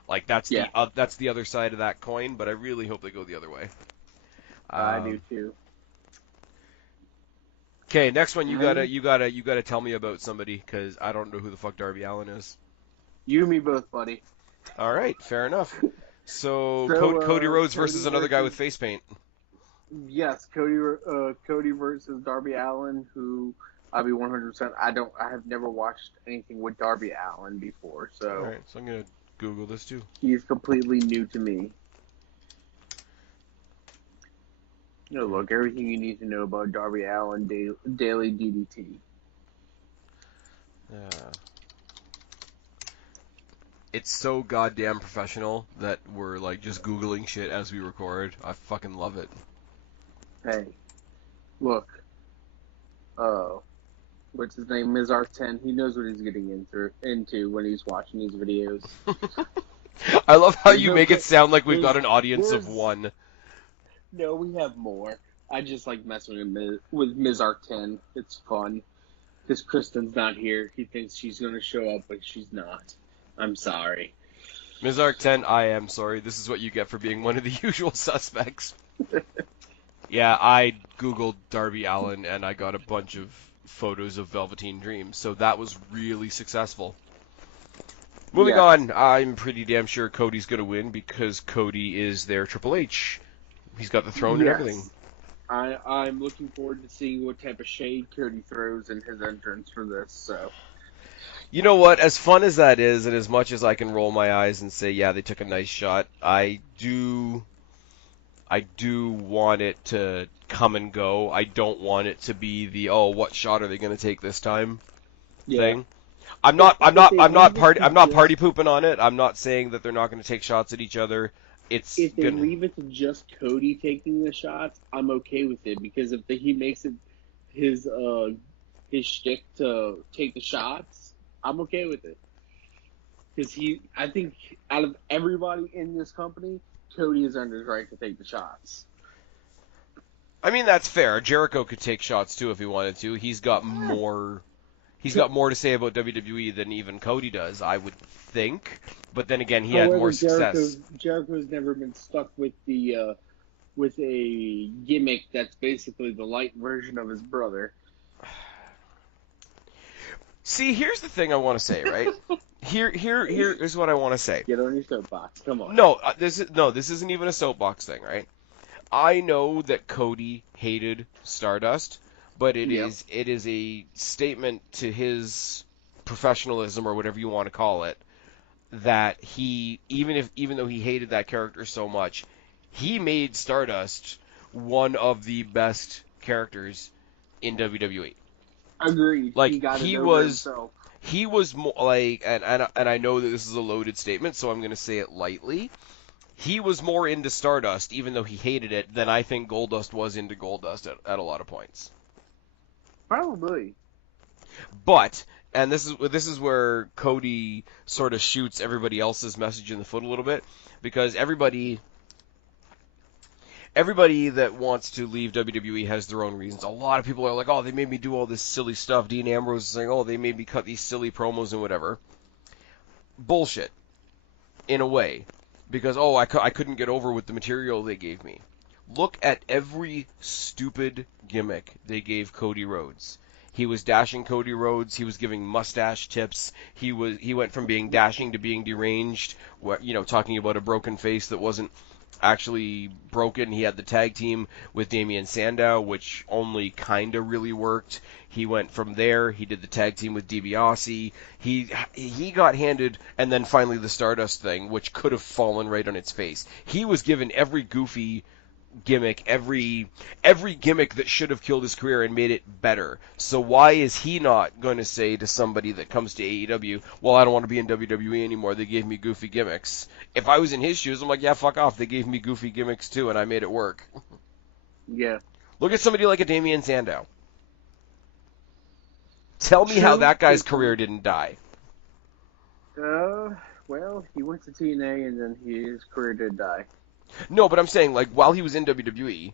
Like that's the other side of that coin, but I really hope they go the other way. I do too. Okay, next one you gotta tell me about somebody because I don't know who the fuck Darby Allin is. You and me both, buddy. All right, fair enough. So Cody Rhodes versus another guy with face paint. Yes, Cody versus Darby Allin, who I'll be 100%. I have never watched anything with Darby Allin before, so. All right, so I'm gonna Google this too. He's completely new to me. Look, everything you need to know about Darby Allin, Daily DDT. It's so goddamn professional that we're like just Googling shit as we record. I fucking love it. Hey, look. What's his name? Mizark10. He knows what he's getting into when he's watching these videos. I love how you make it sound like we've got an audience of one. No, we have more. I just like messing with Mizark10. It's fun. Because Kristen's not here. He thinks she's going to show up, but she's not. I'm sorry. Mizark10, I am sorry. This is what you get for being one of the usual suspects. Yeah, I Googled Darby Allin, and I got a bunch of photos of Velveteen Dream, so that was really successful. Moving on, I'm pretty damn sure Cody's going to win because Cody is their Triple H. He's got the throne and everything. I'm looking forward to seeing what type of shade Cody throws in his entrance for this, so. You know what? As fun as that is, and as much as I can roll my eyes and say, yeah, they took a nice shot, I do want it to come and go. I don't want it to be the what shot are they going to take this time thing. I'm not party pooping on it. I'm not saying that they're not going to take shots at each other. If they leave it to just Cody taking the shots, I'm okay with it because if he makes it his shtick to take the shots, I'm okay with it. Because I think out of everybody in this company, Cody is earned his right to take the shots. I mean, that's fair. Jericho could take shots too if he wanted to. He's got more to say about WWE than even Cody does, I would think. But then again, he had more success. Jericho's never been stuck with with a gimmick that's basically the light version of his brother. See, here's the thing I want to say, right? Here is what I want to say. Get on your soapbox. Come on. No, this isn't even a soapbox thing, right? I know that Cody hated Stardust, but it is a statement to his professionalism or whatever you want to call it that he even though he hated that character so much, he made Stardust one of the best characters in WWE. Agreed. Like he was more like, and I know that this is a loaded statement, so I'm going to say it lightly. He was more into Stardust, even though he hated it, than I think Goldust was into Goldust at a lot of points. Probably. But, and this is where Cody sort of shoots everybody else's message in the foot a little bit, because everybody that wants to leave WWE has their own reasons. A lot of people are like, oh, they made me do all this silly stuff. Dean Ambrose is saying, oh, they made me cut these silly promos and whatever. Bullshit. In a way. Because, I couldn't get over with the material they gave me. Look at every stupid gimmick they gave Cody Rhodes. He was dashing Cody Rhodes. He was giving mustache tips. He went from being dashing to being deranged. Talking about a broken face that wasn't actually broken. He had the tag team with Damian Sandow, which only kind of really worked. He went from there. He did the tag team with DiBiase. He got handed, and then finally the Stardust thing, which could have fallen right on its face. He was given every goofy gimmick, every gimmick that should have killed his career and made it better. So why is he not going to say to somebody that comes to AEW, well, I don't want to be in WWE anymore, they gave me goofy gimmicks. If I was in his shoes, I'm like, yeah, fuck off, they gave me goofy gimmicks too and I made it work. Yeah. Look at somebody like a Damian Sandow. Tell me how True. that guy's career didn't die. Well, he went to TNA and then his career did die. No, but I'm saying, like, while he was in WWE,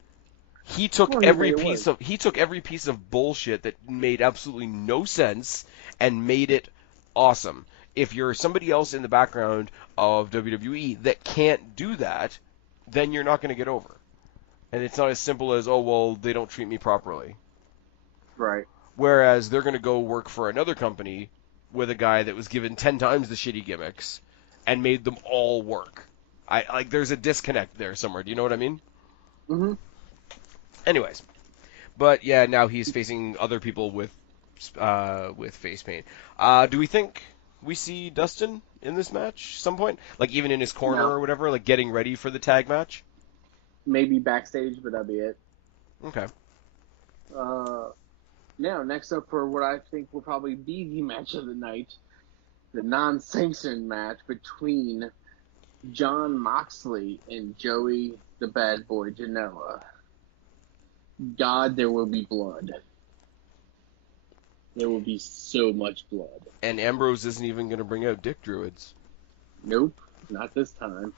he took Well, every piece of bullshit that made absolutely no sense and made it awesome. If you're somebody else in the background of WWE that can't do that, then you're not going to get over. And it's not as simple as, oh, well, they don't treat me properly. Right. Whereas they're going to go work for another company with a guy that was given 10 times the shitty gimmicks and made them all work. There's a disconnect there somewhere. Do you know what I mean? Mm-hmm. Anyways, but yeah, now he's facing other people with face paint. Do we think we see Dustin in this match some point? Like even in his corner or whatever, like getting ready for the tag match? Maybe backstage, but that'll be it. Okay. Now, next up for what I think will probably be the match of the night, the non-sanctioned match between Jon Moxley and Joey the Bad Boy Janela. God, there will be blood. There will be so much blood. And Ambrose isn't even going to bring out Dick Druids. Nope, not this time.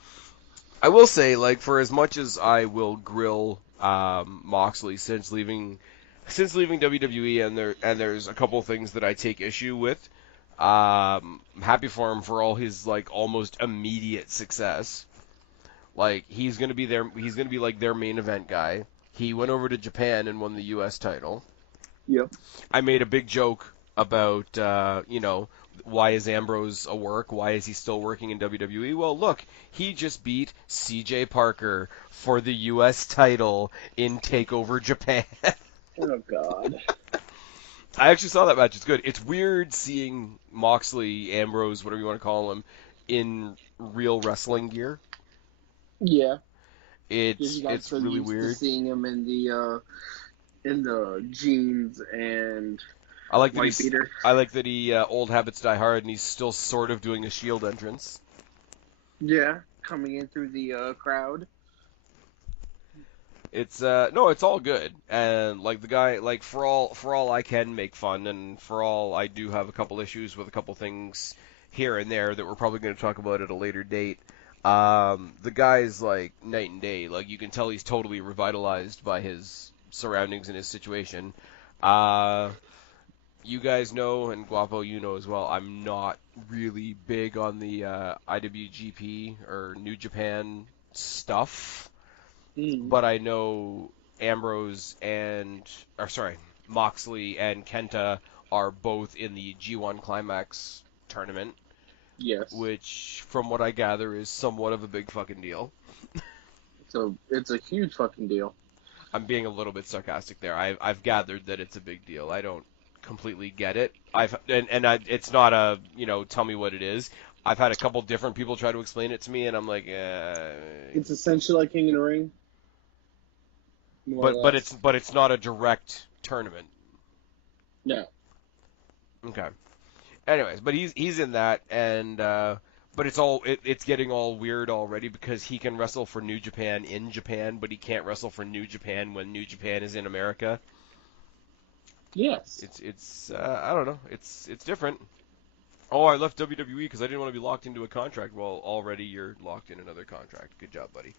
I will say, like, for as much as I will grill Moxley since leaving WWE, and there's a couple things that I take issue with. I'm happy for him for all his like almost immediate success. Like he's gonna be like their main event guy. He went over to Japan and won the U.S. title. Yep. I made a big joke about why is Ambrose a work? Why is he still working in WWE? Well, look, he just beat C.J. Parker for the U.S. title in Takeover Japan. Oh God. I actually saw that match. It's good. It's weird seeing Moxley, Ambrose, whatever you want to call him, in real wrestling gear. Yeah. It's really weird. To seeing him in the jeans and I like white beater. I like that he old habits die hard, and he's still sort of doing a Shield entrance. Yeah, coming in through the crowd. It's no, it's all good, and like the guy, like for all I can make fun, and for all I do have a couple issues with a couple things here and there that we're probably going to talk about at a later date. The guy's like night and day. Like you can tell he's totally revitalized by his surroundings and his situation. You guys know, and Guapo, you know as well, I'm not really big on the IWGP or New Japan stuff. But I know Moxley and Kenta are both in the G1 Climax tournament. Yes. Which, from what I gather, is somewhat of a big fucking deal. So it's a huge fucking deal. I'm being a little bit sarcastic there. I've gathered that it's a big deal. I don't completely get it. It's not a tell me what it is. I've had a couple different people try to explain it to me, and I'm like, It's essentially like King of the Ring. But it's not a direct tournament. No. Okay. Anyways, but he's in that, and but it's getting all weird already because he can wrestle for New Japan in Japan, but he can't wrestle for New Japan when New Japan is in America. Yes. It's I don't know. It's different. Oh, I left WWE because I didn't want to be locked into a contract. Well, already you're locked in another contract. Good job, buddy.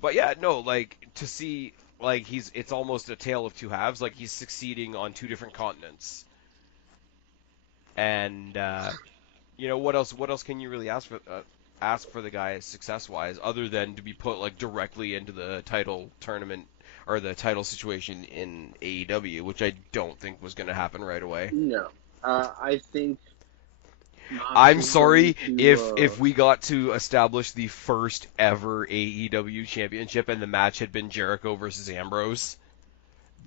But yeah, no, like to see like it's almost a tale of two halves. Like he's succeeding on two different continents. And what else can you really ask for the guy success wise other than to be put like directly into the title tournament or the title situation in AEW, which I don't think was going to happen right away. No. I think I'm Moxley's sorry going to, if we got to establish the first ever AEW championship and the match had been Jericho versus Ambrose.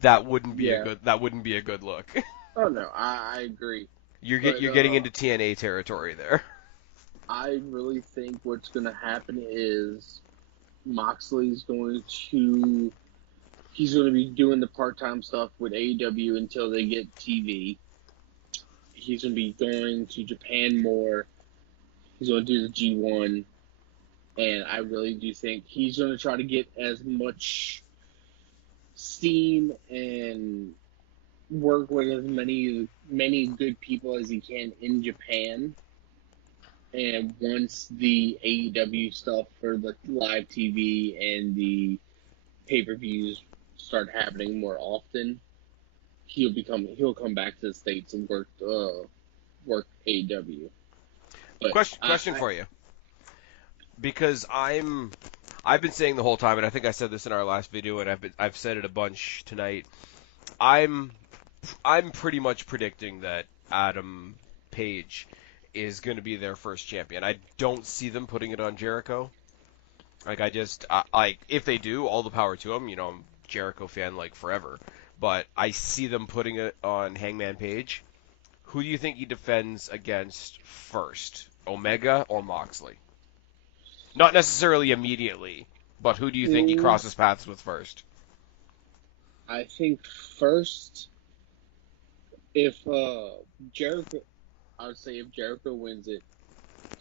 That wouldn't be a yeah. good look. Oh no, I agree. You're But getting into TNA territory there. I really think what's going to happen is Moxley's going to he's going to be doing the part-time stuff with AEW until they get TV. He's going to be going to Japan more. He's going to do the G1, and I really do think he's going to try to get as much steam and work with as many good people as he can in Japan. And once the AEW stuff for the live TV and the pay-per-views start happening more often, he'll come back to the States and work AEW. But Question for you, because I've been saying the whole time, and I think I said this in our last video, and I've said it a bunch tonight. I'm pretty much predicting that Adam Page is going to be their first champion. I don't see them putting it on Jericho. Like, if they do, all the power to them. You know, I'm a Jericho fan, like, forever. But I see them putting it on Hangman Page. Who do you think he defends against first? Omega or Moxley? Not necessarily immediately, but who do you think he crosses paths with first? I think first, if Jericho, I would say if Jericho wins it,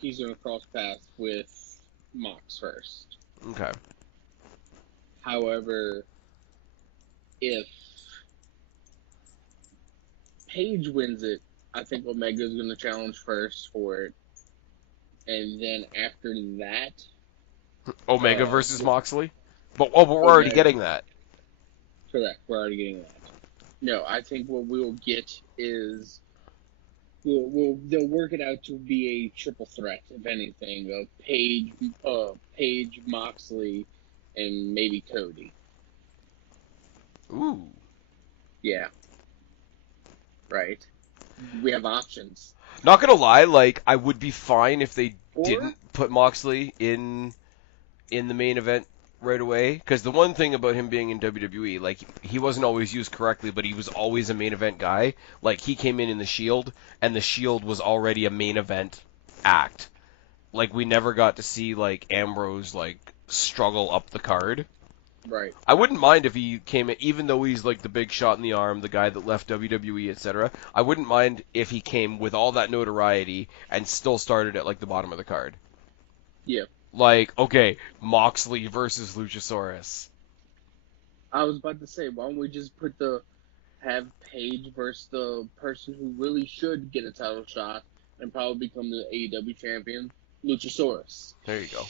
he's going to cross paths with Mox first. Okay. However, if Page wins it, I think Omega is going to challenge first for it. And then after that... Omega versus Moxley? But we're already getting that. Correct, we're already getting that. No, I think what we'll get is... they'll work it out to be a triple threat, if anything, of Page, Moxley, and maybe Cody. Ooh. Yeah. Right. We have options. Not gonna lie, like, I would be fine if they didn't put Moxley in the main event right away. Because the one thing about him being in WWE, like, he wasn't always used correctly, but he was always a main event guy. Like, he came in the Shield, and the Shield was already a main event act. Like, we never got to see, like, Ambrose, like, struggle up the card. Right. I wouldn't mind if he came in, even though he's like the big shot in the arm, the guy that left WWE, etc. I wouldn't mind if he came with all that notoriety and still started at like the bottom of the card. Yeah. Like, okay, Moxley versus Luchasaurus. I was about to say, why don't we just have Page versus the person who really should get a title shot and probably become the AEW champion, Luchasaurus. There you go.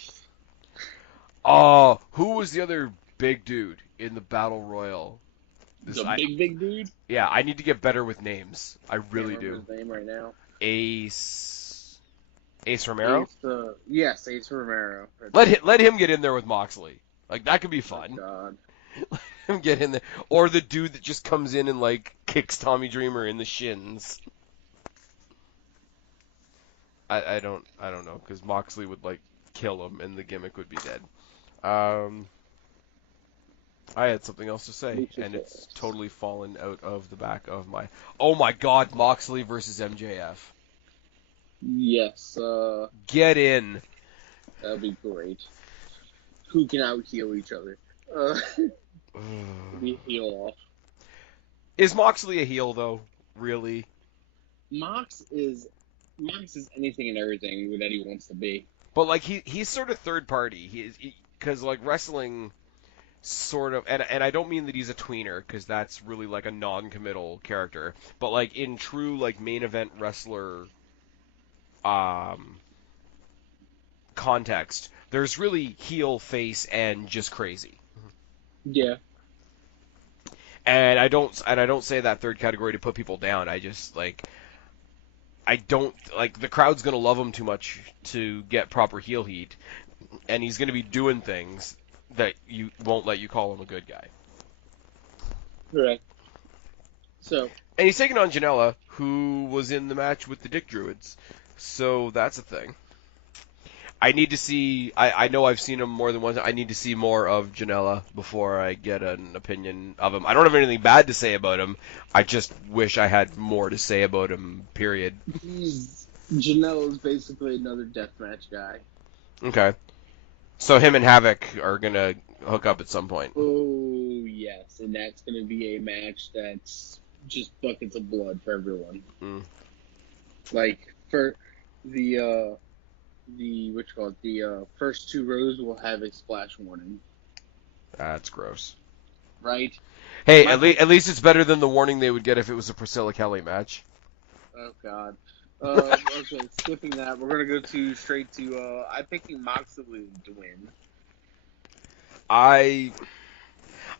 Oh, who was the other big dude in the Battle Royal? Big dude? Yeah, I need to get better with names. I really do. His name right now. Ace Romero? Yes, Ace Romero. Let him get in there with Moxley. Like, that could be fun. Oh, God. Let him get in there. Or the dude that just comes in and, like, kicks Tommy Dreamer in the shins. I don't know, because Moxley would, like, kill him and the gimmick would be dead. I had something else to say, and it's totally fallen out of the back of my... Oh my god, Moxley versus MJF. Yes, Get in. that'd be great. Who can out-heal each other? Be heel off. Is Moxley a heel, though? Really? Mox is anything and everything that he wants to be. But, like, he's sort of third party. Because, like, wrestling... sort of, and I don't mean that he's a tweener, because that's really like a non-committal character, but like in true like main event wrestler context, there's really heel, face, and just crazy. Yeah. And I don't say that third category to put people down. I just I don't like the crowd's gonna love him too much to get proper heel heat, and he's gonna be doing things that you won't let you call him a good guy. Correct. So And he's taking on Janela, who was in the match with the Dick Druids. So that's a thing. I need to see. I know I've seen him more than once. I need to see more of Janela before I get an opinion of him. I don't have anything bad to say about him. I just wish I had more to say about him. Period. Janela's basically another deathmatch guy. Okay. So him and Havoc are gonna hook up at some point. Oh yes, and that's gonna be a match that's just buckets of blood for everyone. Mm. Like for the the first two rows will have a splash warning, That's gross. right? Hey, My at least it's better than the warning they would get if it was a Priscilla Kelly match. Oh God. Okay, skipping that, we're gonna go straight to. I'm picking Moxley to win.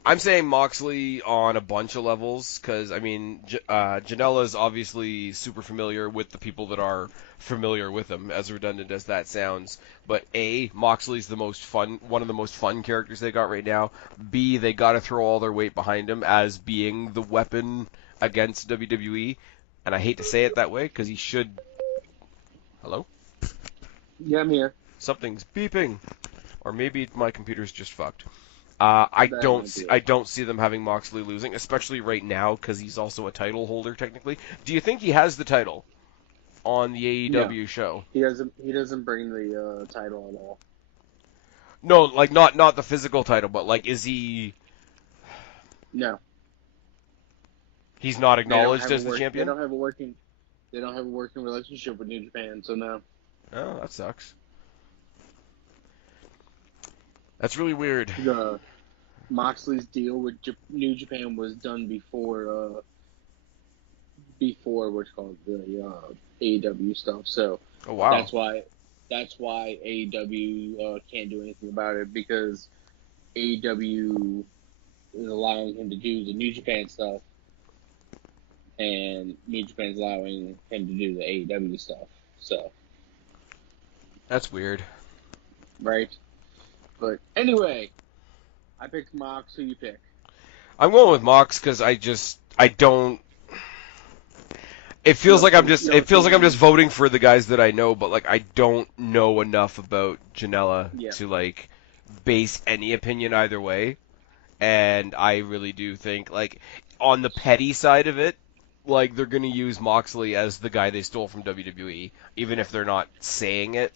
I'm saying Moxley on a bunch of levels because I mean Janela is obviously super familiar with the people that are familiar with him, as redundant as that sounds. But A, Moxley's one of the most fun characters they got right now. B, they got to throw all their weight behind him as being the weapon against WWE. And I hate to say it that way because he should. Hello? Yeah, I'm here. Something's beeping, or maybe my computer's just fucked. That might be I it. don't see them having Moxley losing, especially right now because he's also a title holder technically. Do you think he has the title on the No, AEW show? he doesn't. He doesn't bring the title at all. No, like not the physical title, but like is he? No, He's not they don't acknowledged have a as the work. They champion. don't have a working. They don't have a working relationship with New Japan, so no. Oh, that sucks. That's really weird. The Moxley's deal with New Japan was done before what's called the AEW stuff. So Oh wow. that's why AEW can't do anything about it because AEW is allowing him to do the New Japan stuff, and New Japan's allowing him to do the AEW stuff. So That's weird. right, but anyway, I picked Mox. Who you pick? I'm going with Mox because I don't. It feels like I'm just voting for the guys that I know, but like I don't know enough about Janela Yeah. to like base any opinion either way. And I really do think like on the petty side of it, like they're gonna use Moxley as the guy they stole from WWE, even if they're not saying it.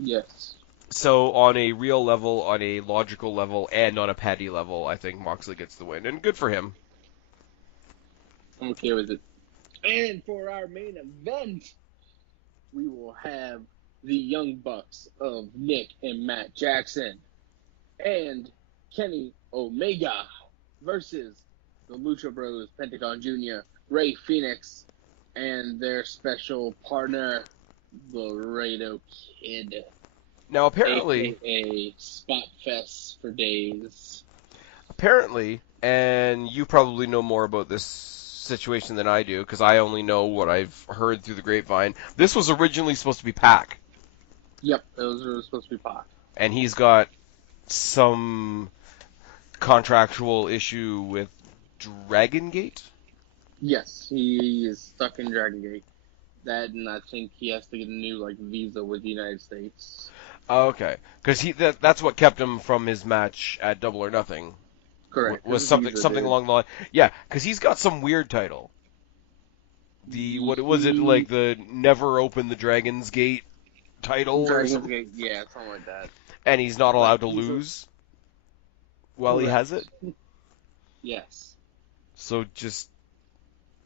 Yes. So on a real level, on a logical level, and on a petty level, I think Moxley gets the win, and good for him. I'm okay with it. And for our main event, we will have the Young Bucks of Nick and Matt Jackson and Kenny Omega versus the Lucha Bros, Pentagon Jr., Ray Phoenix, and their special partner, Laredo Kid, Now apparently, aka Spot Fest for days. and you probably know more about this situation than I do, because I only know what I've heard through the grapevine. This was originally supposed to be Pac, Yep, those are supposed to be Pac. and he's got some contractual issue with Dragon Gate. Yes, he is stuck in Dragon Gate. That, and I think he has to get a new visa with the United States. Oh, okay, because that's what kept him from his match at Double or Nothing. Correct. Was His something visa, something dude. along the line. Yeah, because he's got some weird title. What was it, like the Never Open the Dragon's Gate title or Dragon's something? Gate, yeah, something like that. And he's not But allowed to lose while he correct. has it. Yes. So just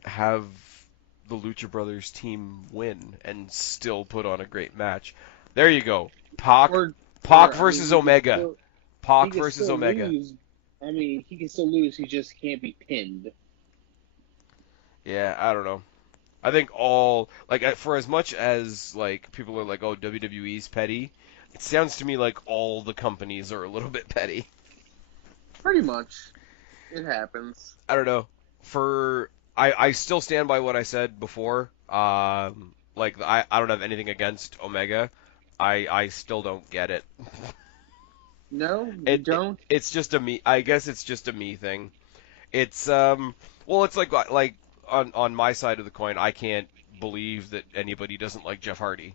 have the Lucha Brothers team win and still put on a great match. There you go. Pac versus Omega. Pac He can versus still Omega. lose. I mean, he can still lose. He just can't be pinned. Yeah, I don't know. I think for as much as like people are like, oh, WWE's petty, it sounds to me like all the companies are a little bit petty. Pretty much. It happens. I don't know. I still stand by what I said before. I don't have anything against Omega. I still don't get it. No, you It don't? it's just a me. I guess it's just a me thing. It's Well, it's like on my side of the coin, I can't believe that anybody doesn't like Jeff Hardy,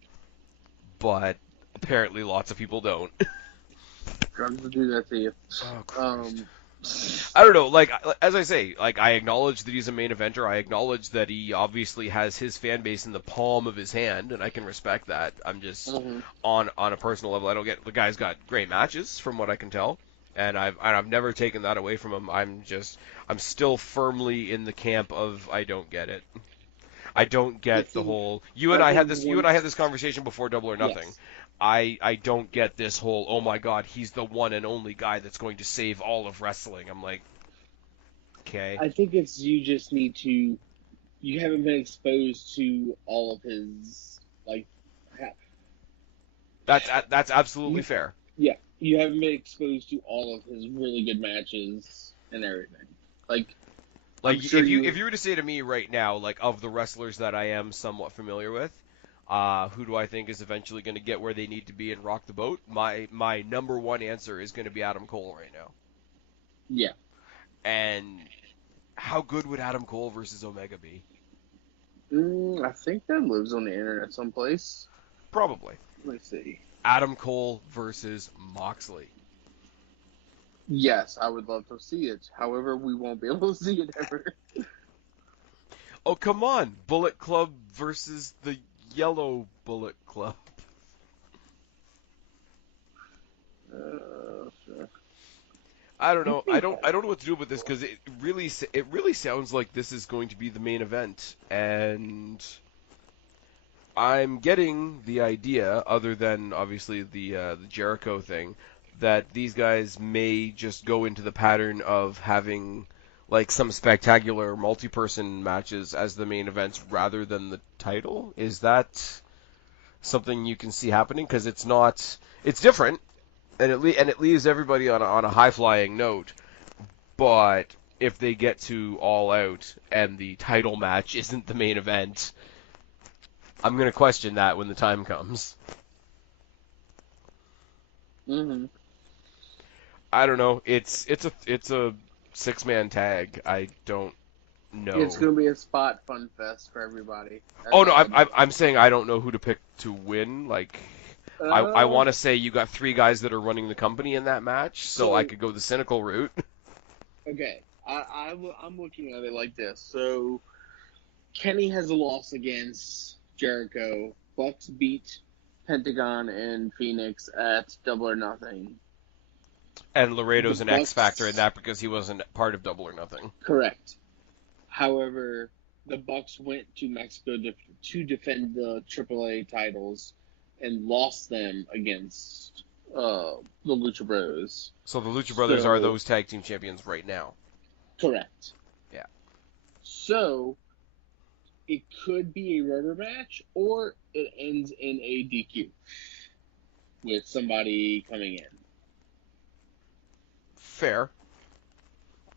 but apparently lots of people don't. Drugs will do that to you. Oh Christ. Um, I don't know. Like as I say, like I acknowledge that he's a main eventer. I acknowledge that he obviously has his fan base in the palm of his hand, and I can respect that. I'm just mhm. on a personal level. I don't get the guy's got great matches from what I can tell, and I've never taken that away from him. I'm still firmly in the camp of I don't get it. I don't The get the thing, whole. I think You and I had once, this conversation before Double or Nothing. yes, I don't get this whole, oh my God, he's the one and only guy that's going to save all of wrestling. I'm like, okay. I think it's you just need to. You haven't been exposed to all of his like. That's absolutely You, fair. yeah, you haven't been exposed to all of his really good matches and everything. Like, I'm Like sure if you were to say to me right now, like of the wrestlers that I am somewhat familiar with, who do I think is eventually going to get where they need to be and rock the boat? My number one answer is going to be Adam Cole right now. Yeah. And how good would Adam Cole versus Omega be? I think that lives on the internet someplace. Probably. Let me see. Adam Cole versus Moxley. Yes, I would love to see it. However, we won't be able to see it ever. Oh, come on. Bullet Club versus the Yellow Bullet Club. Sure. I don't know. I don't know what to do with this because it really sounds like this is going to be the main event, and I'm getting the idea, other than obviously the Jericho thing, that these guys may just go into the pattern of having like some spectacular multi-person matches as the main events rather than the title. Is that something you can see happening? Because it's different, and it leaves everybody on a high-flying note. But if they get to All Out and the title match isn't the main event, I'm gonna question that when the time comes. Mm-hmm. I don't know. It's a 6-man tag. I don't know. It's going to be a spot fun fest for everybody. That's Oh no, all I know. I'm saying I don't know who to pick to win. Like I Uh, want to say you got 3 guys that are running the company in that match, so I so, could go the cynical route. okay. I'm looking at it like this. So, Kenny has a loss against Jericho. Bucks beat Pentagon and Phoenix at Double or Nothing. And The Laredo's an X factor in Bucks, that because he wasn't part of Double or Nothing. correct. However, the Bucks went to Mexico to defend the AAA titles and lost them against the Lucha Bros. So the Lucha Brothers are So, those tag team champions right now. correct. Yeah. So, it could be a rubber match, or it ends in a DQ with somebody coming in. Fair.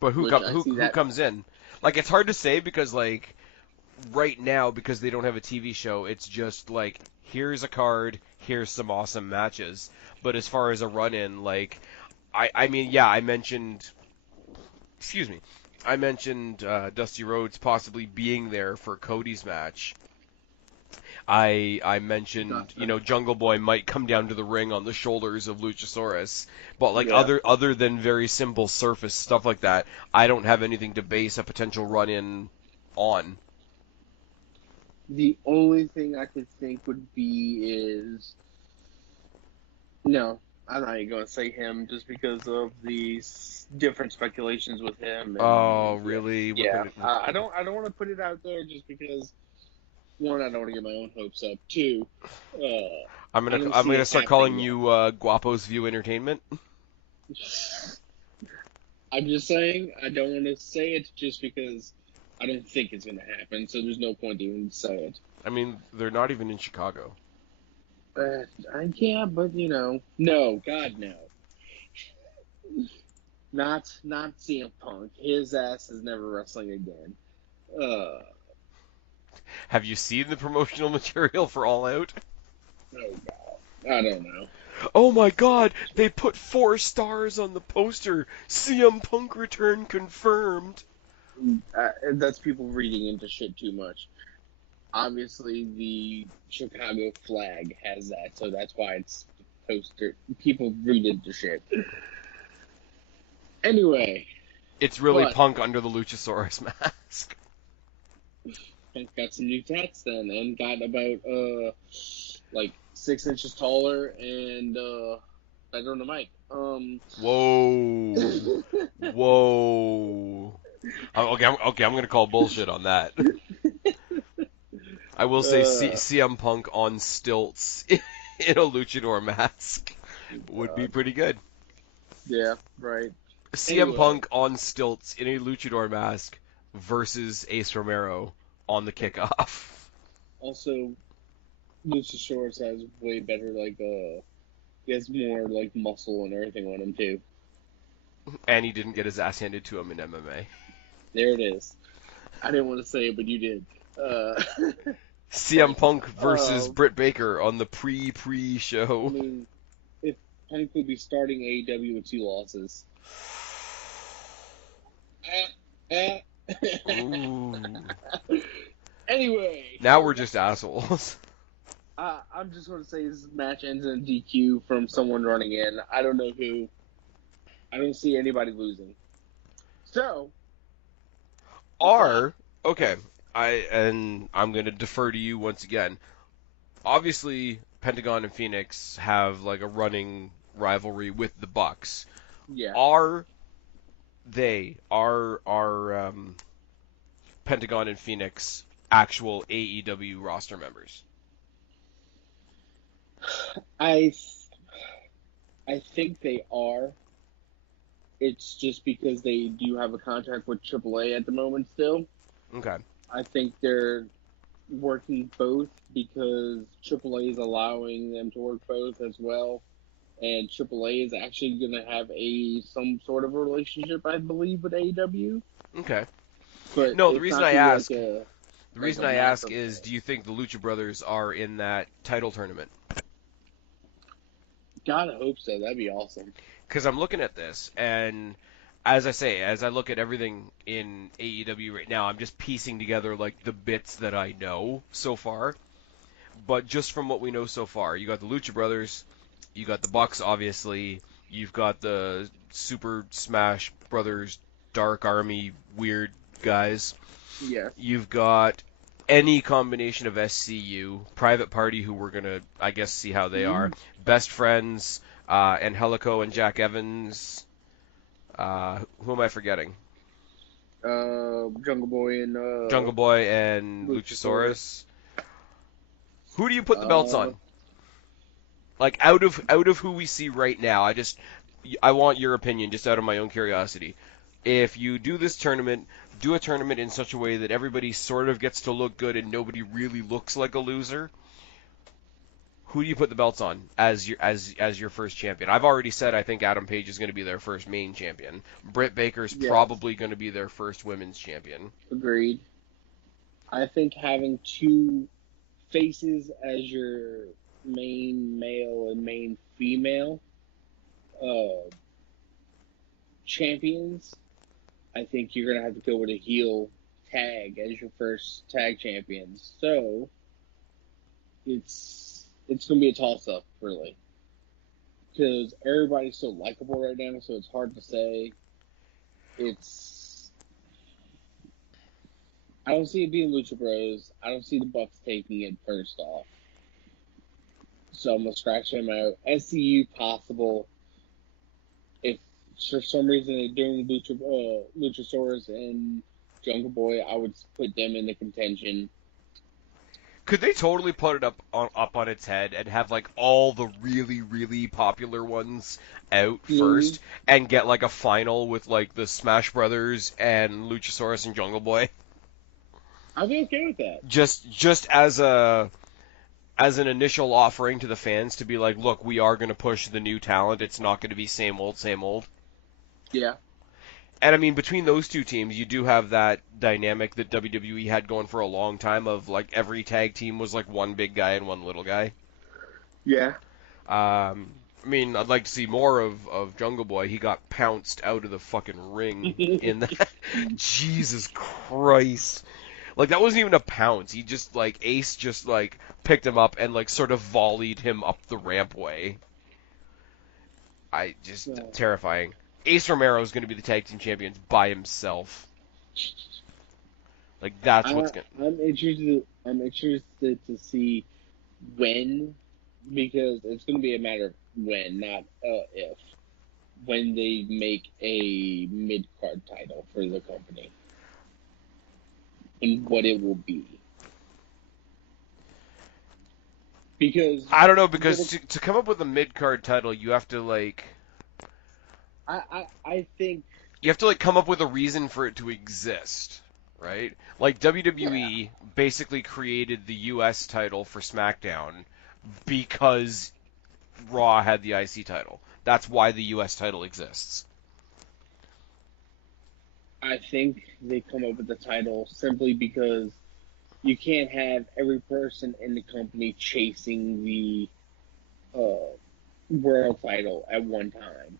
But Which I see who that. comes in? Like it's hard to say because like right now because they don't have a TV show, it's just like here's a card, here's some awesome matches. But as far as a run-in, like I mean, yeah, I mentioned excuse me. I mentioned Dusty Rhodes possibly being there for Cody's match. I mentioned, you know, Jungle Boy might come down to the ring on the shoulders of Luchasaurus, but like Yeah. other than very simple surface stuff like that, I don't have anything to base a potential run in on. The only thing I could think would be is no, I'm not even going to say him just because of the different speculations with him. Oh, And really? yeah, I don't want to put it out there just because one, I don't want to get my own hopes up. Two, I'm I don't I'm see gonna it start calling happening you Guapo's View Entertainment. yet. I'm just saying I don't want to say it just because I don't think it's going to happen. So there's no point even say it. I mean, they're not even in Chicago. Yeah, but you know, no, God, no. Not CM Punk. His ass is never wrestling again. Uh, Have you seen the promotional material for All Out? oh God, I don't know. Oh my God! They put 4 stars on the poster. CM Punk return confirmed. That's people reading into shit too much. Obviously, the Chicago flag has that, so that's why it's poster. People read into shit. Anyway, It's really but Punk under the Luchasaurus mask. Punk got some new tats then, and got about like 6 inches taller and better on the mic. Whoa. Whoa. Okay, I'm going to call bullshit on that. I will say CM Punk on stilts in a luchador mask would be pretty good. Yeah, right. CM Anyway. Punk on stilts in a luchador mask versus Ace Romero on the kickoff. Also, Luchasaurus has way better, like, he has more, like, muscle and everything on him, too. And he didn't get his ass handed to him in MMA. There it is. I didn't want to say it, but you did. CM Punk versus Britt Baker on the pre show. I mean, if Punk would be starting AEW with 2 losses. Ooh. Anyway. Now we're just assholes. I'm just going to say this match ends in a DQ from someone running in. I don't know who. I don't see anybody losing. So. Okay, I'm going to defer to you once again. Obviously, Pentagon and Phoenix have like a running rivalry with the Bucks. Yeah. Are Pentagon and Phoenix actual AEW roster members? I think they are. It's just because they do have a contract with AAA at the moment still. Okay. I think they're working both because AAA is allowing them to work both as well. And AAA is actually going to have some sort of a relationship, I believe, with AEW. Okay. But no, the reason I ask, is, is, do you think the Lucha Brothers are in that title tournament? God, I hope so. That'd be awesome. Because I'm looking at this, and as I say, as I look at everything in AEW right now, I'm just piecing together like the bits that I know so far. But just from what we know so far, you got the Lucha Brothers, you got the Bucks, obviously, you've got the Super Smash Brothers, Dark Army, weird guys. Yeah. You've got any combination of SCU, Private Party, who we're gonna, I guess, see how they are, Best Friends, Angelico and Jack Evans. Who am I forgetting? Jungle Boy and Luchasaurus. Who do you put the belts on? Like out of who we see right now, I want your opinion, just out of my own curiosity. If you do this tournament, do a tournament in such a way that everybody sort of gets to look good and nobody really looks like a loser. Who do you put the belts on as your first champion? I've already said I think Adam Page is going to be their first main champion. Britt Baker's probably going to be their first women's champion. Agreed. I think having 2 faces as your main male and main female champions, I think you're going to have to go with a heel tag as your first tag champions. So it's going to be a toss-up, really. Because everybody's so likable right now, so it's hard to say. I don't see it being Lucha Bros. I don't see the Bucks taking it first off. So I'm going to scratch them out. SCU possible. If for some reason they're doing Luchasaurus and Jungle Boy, I would put them in the contention. Could they totally put it up on its head and have like all the really, really popular ones out first and get like a final with like the Smash Brothers and Luchasaurus and Jungle Boy? I'd be okay with that. Just as an initial offering to the fans to be like, look, we are going to push the new talent. It's not going to be same old, same old. Yeah. And I mean, between those two teams, you do have that dynamic that WWE had going for a long time of like every tag team was like one big guy and one little guy. Yeah. I mean, I'd like to see more of Jungle Boy. He got pounced out of the fucking ring in that. Jesus Christ. Like, that wasn't even a pounce. He just, like, Ace just, like, picked him up and, like, sort of volleyed him up the rampway. So, Terrifying. Ace Romero is going to be the tag team champions by himself. Like, that's what's going to... I'm interested. I'm interested to see when, because it's going to be a matter of when, not if. When they make a mid card title for the company, and what it will be. Because I don't know, because to come up with a mid-card title, you have to, like... I think... You have to, like, come up with a reason for it to exist, right? Like, WWE basically created the U.S. title for SmackDown because Raw had the IC title. That's why the U.S. title exists. I think they come up with the title simply because you can't have every person in the company chasing the world title at one time.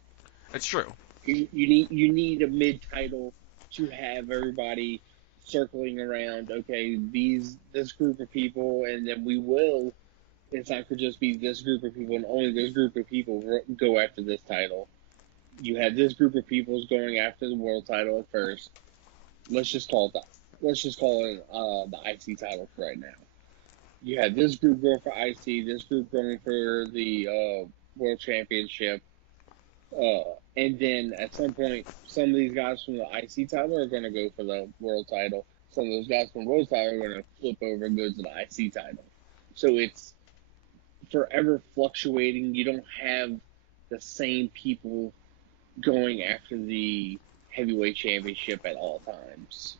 It's true. You need a mid title to have everybody circling around. Okay, this group of people, and then we will. It's not going to just be this group of people, and only this group of people go after this title. You have this group of people going after the world title at first. Let's just call it that. Let's just call it the IC title for right now. You have this group going for IC, this group going for the World Championship, and then at some point, some of these guys from the IC title are going to go for the World title. Some of those guys from the World title are going to flip over and go to the IC title. So it's forever fluctuating. You don't have the same people going after the heavyweight championship at all times.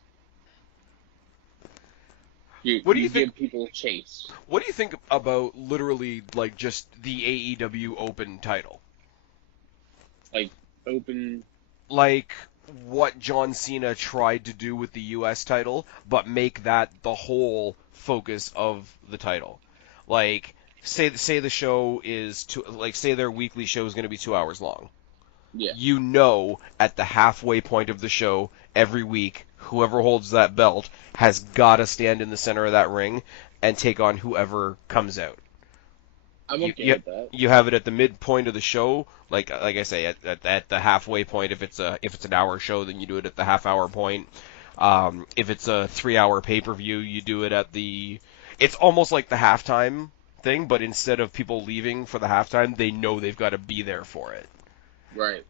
What do you give think? people a chase. What do you think about literally like just the AEW Open title? Like open. Like what John Cena tried to do with the U.S. title, but make that the whole focus of the title. Like say the show is say their weekly show is going to be 2 hours long. Yeah. You know, at the halfway point of the show every week, whoever holds that belt has got to stand in the center of that ring and take on whoever comes out. I'm okay with that. You have it at the midpoint of the show, like I say, at the halfway point. If it's an hour show, then you do it at the half-hour point. If it's a 3-hour pay-per-view, you do it at the. It's almost like the halftime thing, but instead of people leaving for the halftime, they know they've got to be there for it. Right.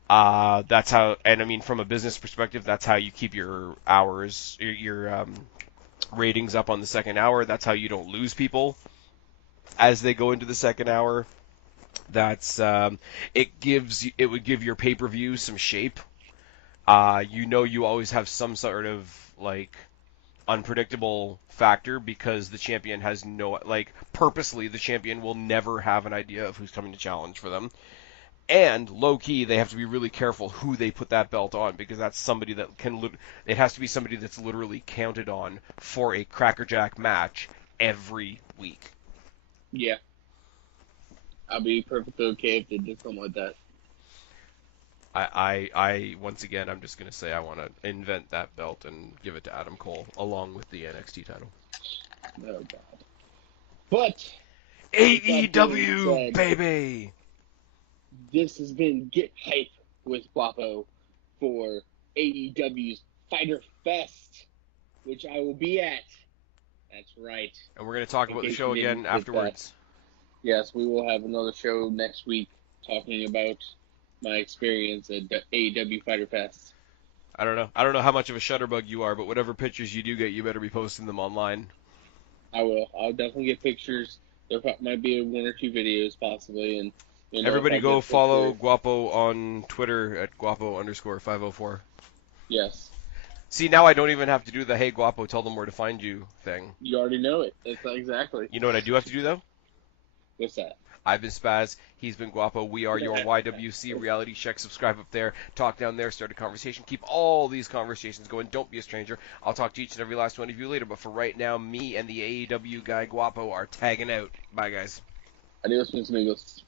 That's how, and I mean, from a business perspective, that's how you keep your hours, your ratings up on the second hour. That's how you don't lose people as they go into the second hour. That's it would give your pay-per-view some shape. You always have some sort of like unpredictable factor because the champion has purposely the champion will never have an idea of who's coming to challenge for them. And low key, they have to be really careful who they put that belt on because that's somebody that it has to be somebody that's literally counted on for a crackerjack match every week. Yeah. I'll be perfectly okay if they did something like that. I once again, I'm just gonna say I want to invent that belt and give it to Adam Cole along with the NXT title. Oh God. But AEW, baby. This has been Get Hype with Guapo for AEW's Fyter Fest, which I will be at. That's right. And we're going to talk about the show again afterwards. Yes, we will have another show next week talking about my experience at AEW Fyter Fest. I don't know how much of a shutterbug you are, but whatever pictures you do get, you better be posting them online. I will. I'll definitely get pictures. There might be 1 or 2 videos possibly, and everybody go follow Guapo on Twitter at Guapo_504. Yes. See, now I don't even have to do the "Hey Guapo, tell them where to find you" thing. You already know it. That's exactly. You know what I do have to do though? What's that? I've been Spaz. He's been Guapo. We are your YWC Reality Check. Subscribe up there. Talk down there. Start a conversation. Keep all these conversations going. Don't be a stranger. I'll talk to each and every last one of you later. But for right now, me and the AEW guy Guapo are tagging out. Bye, guys. Adios, mis amigos.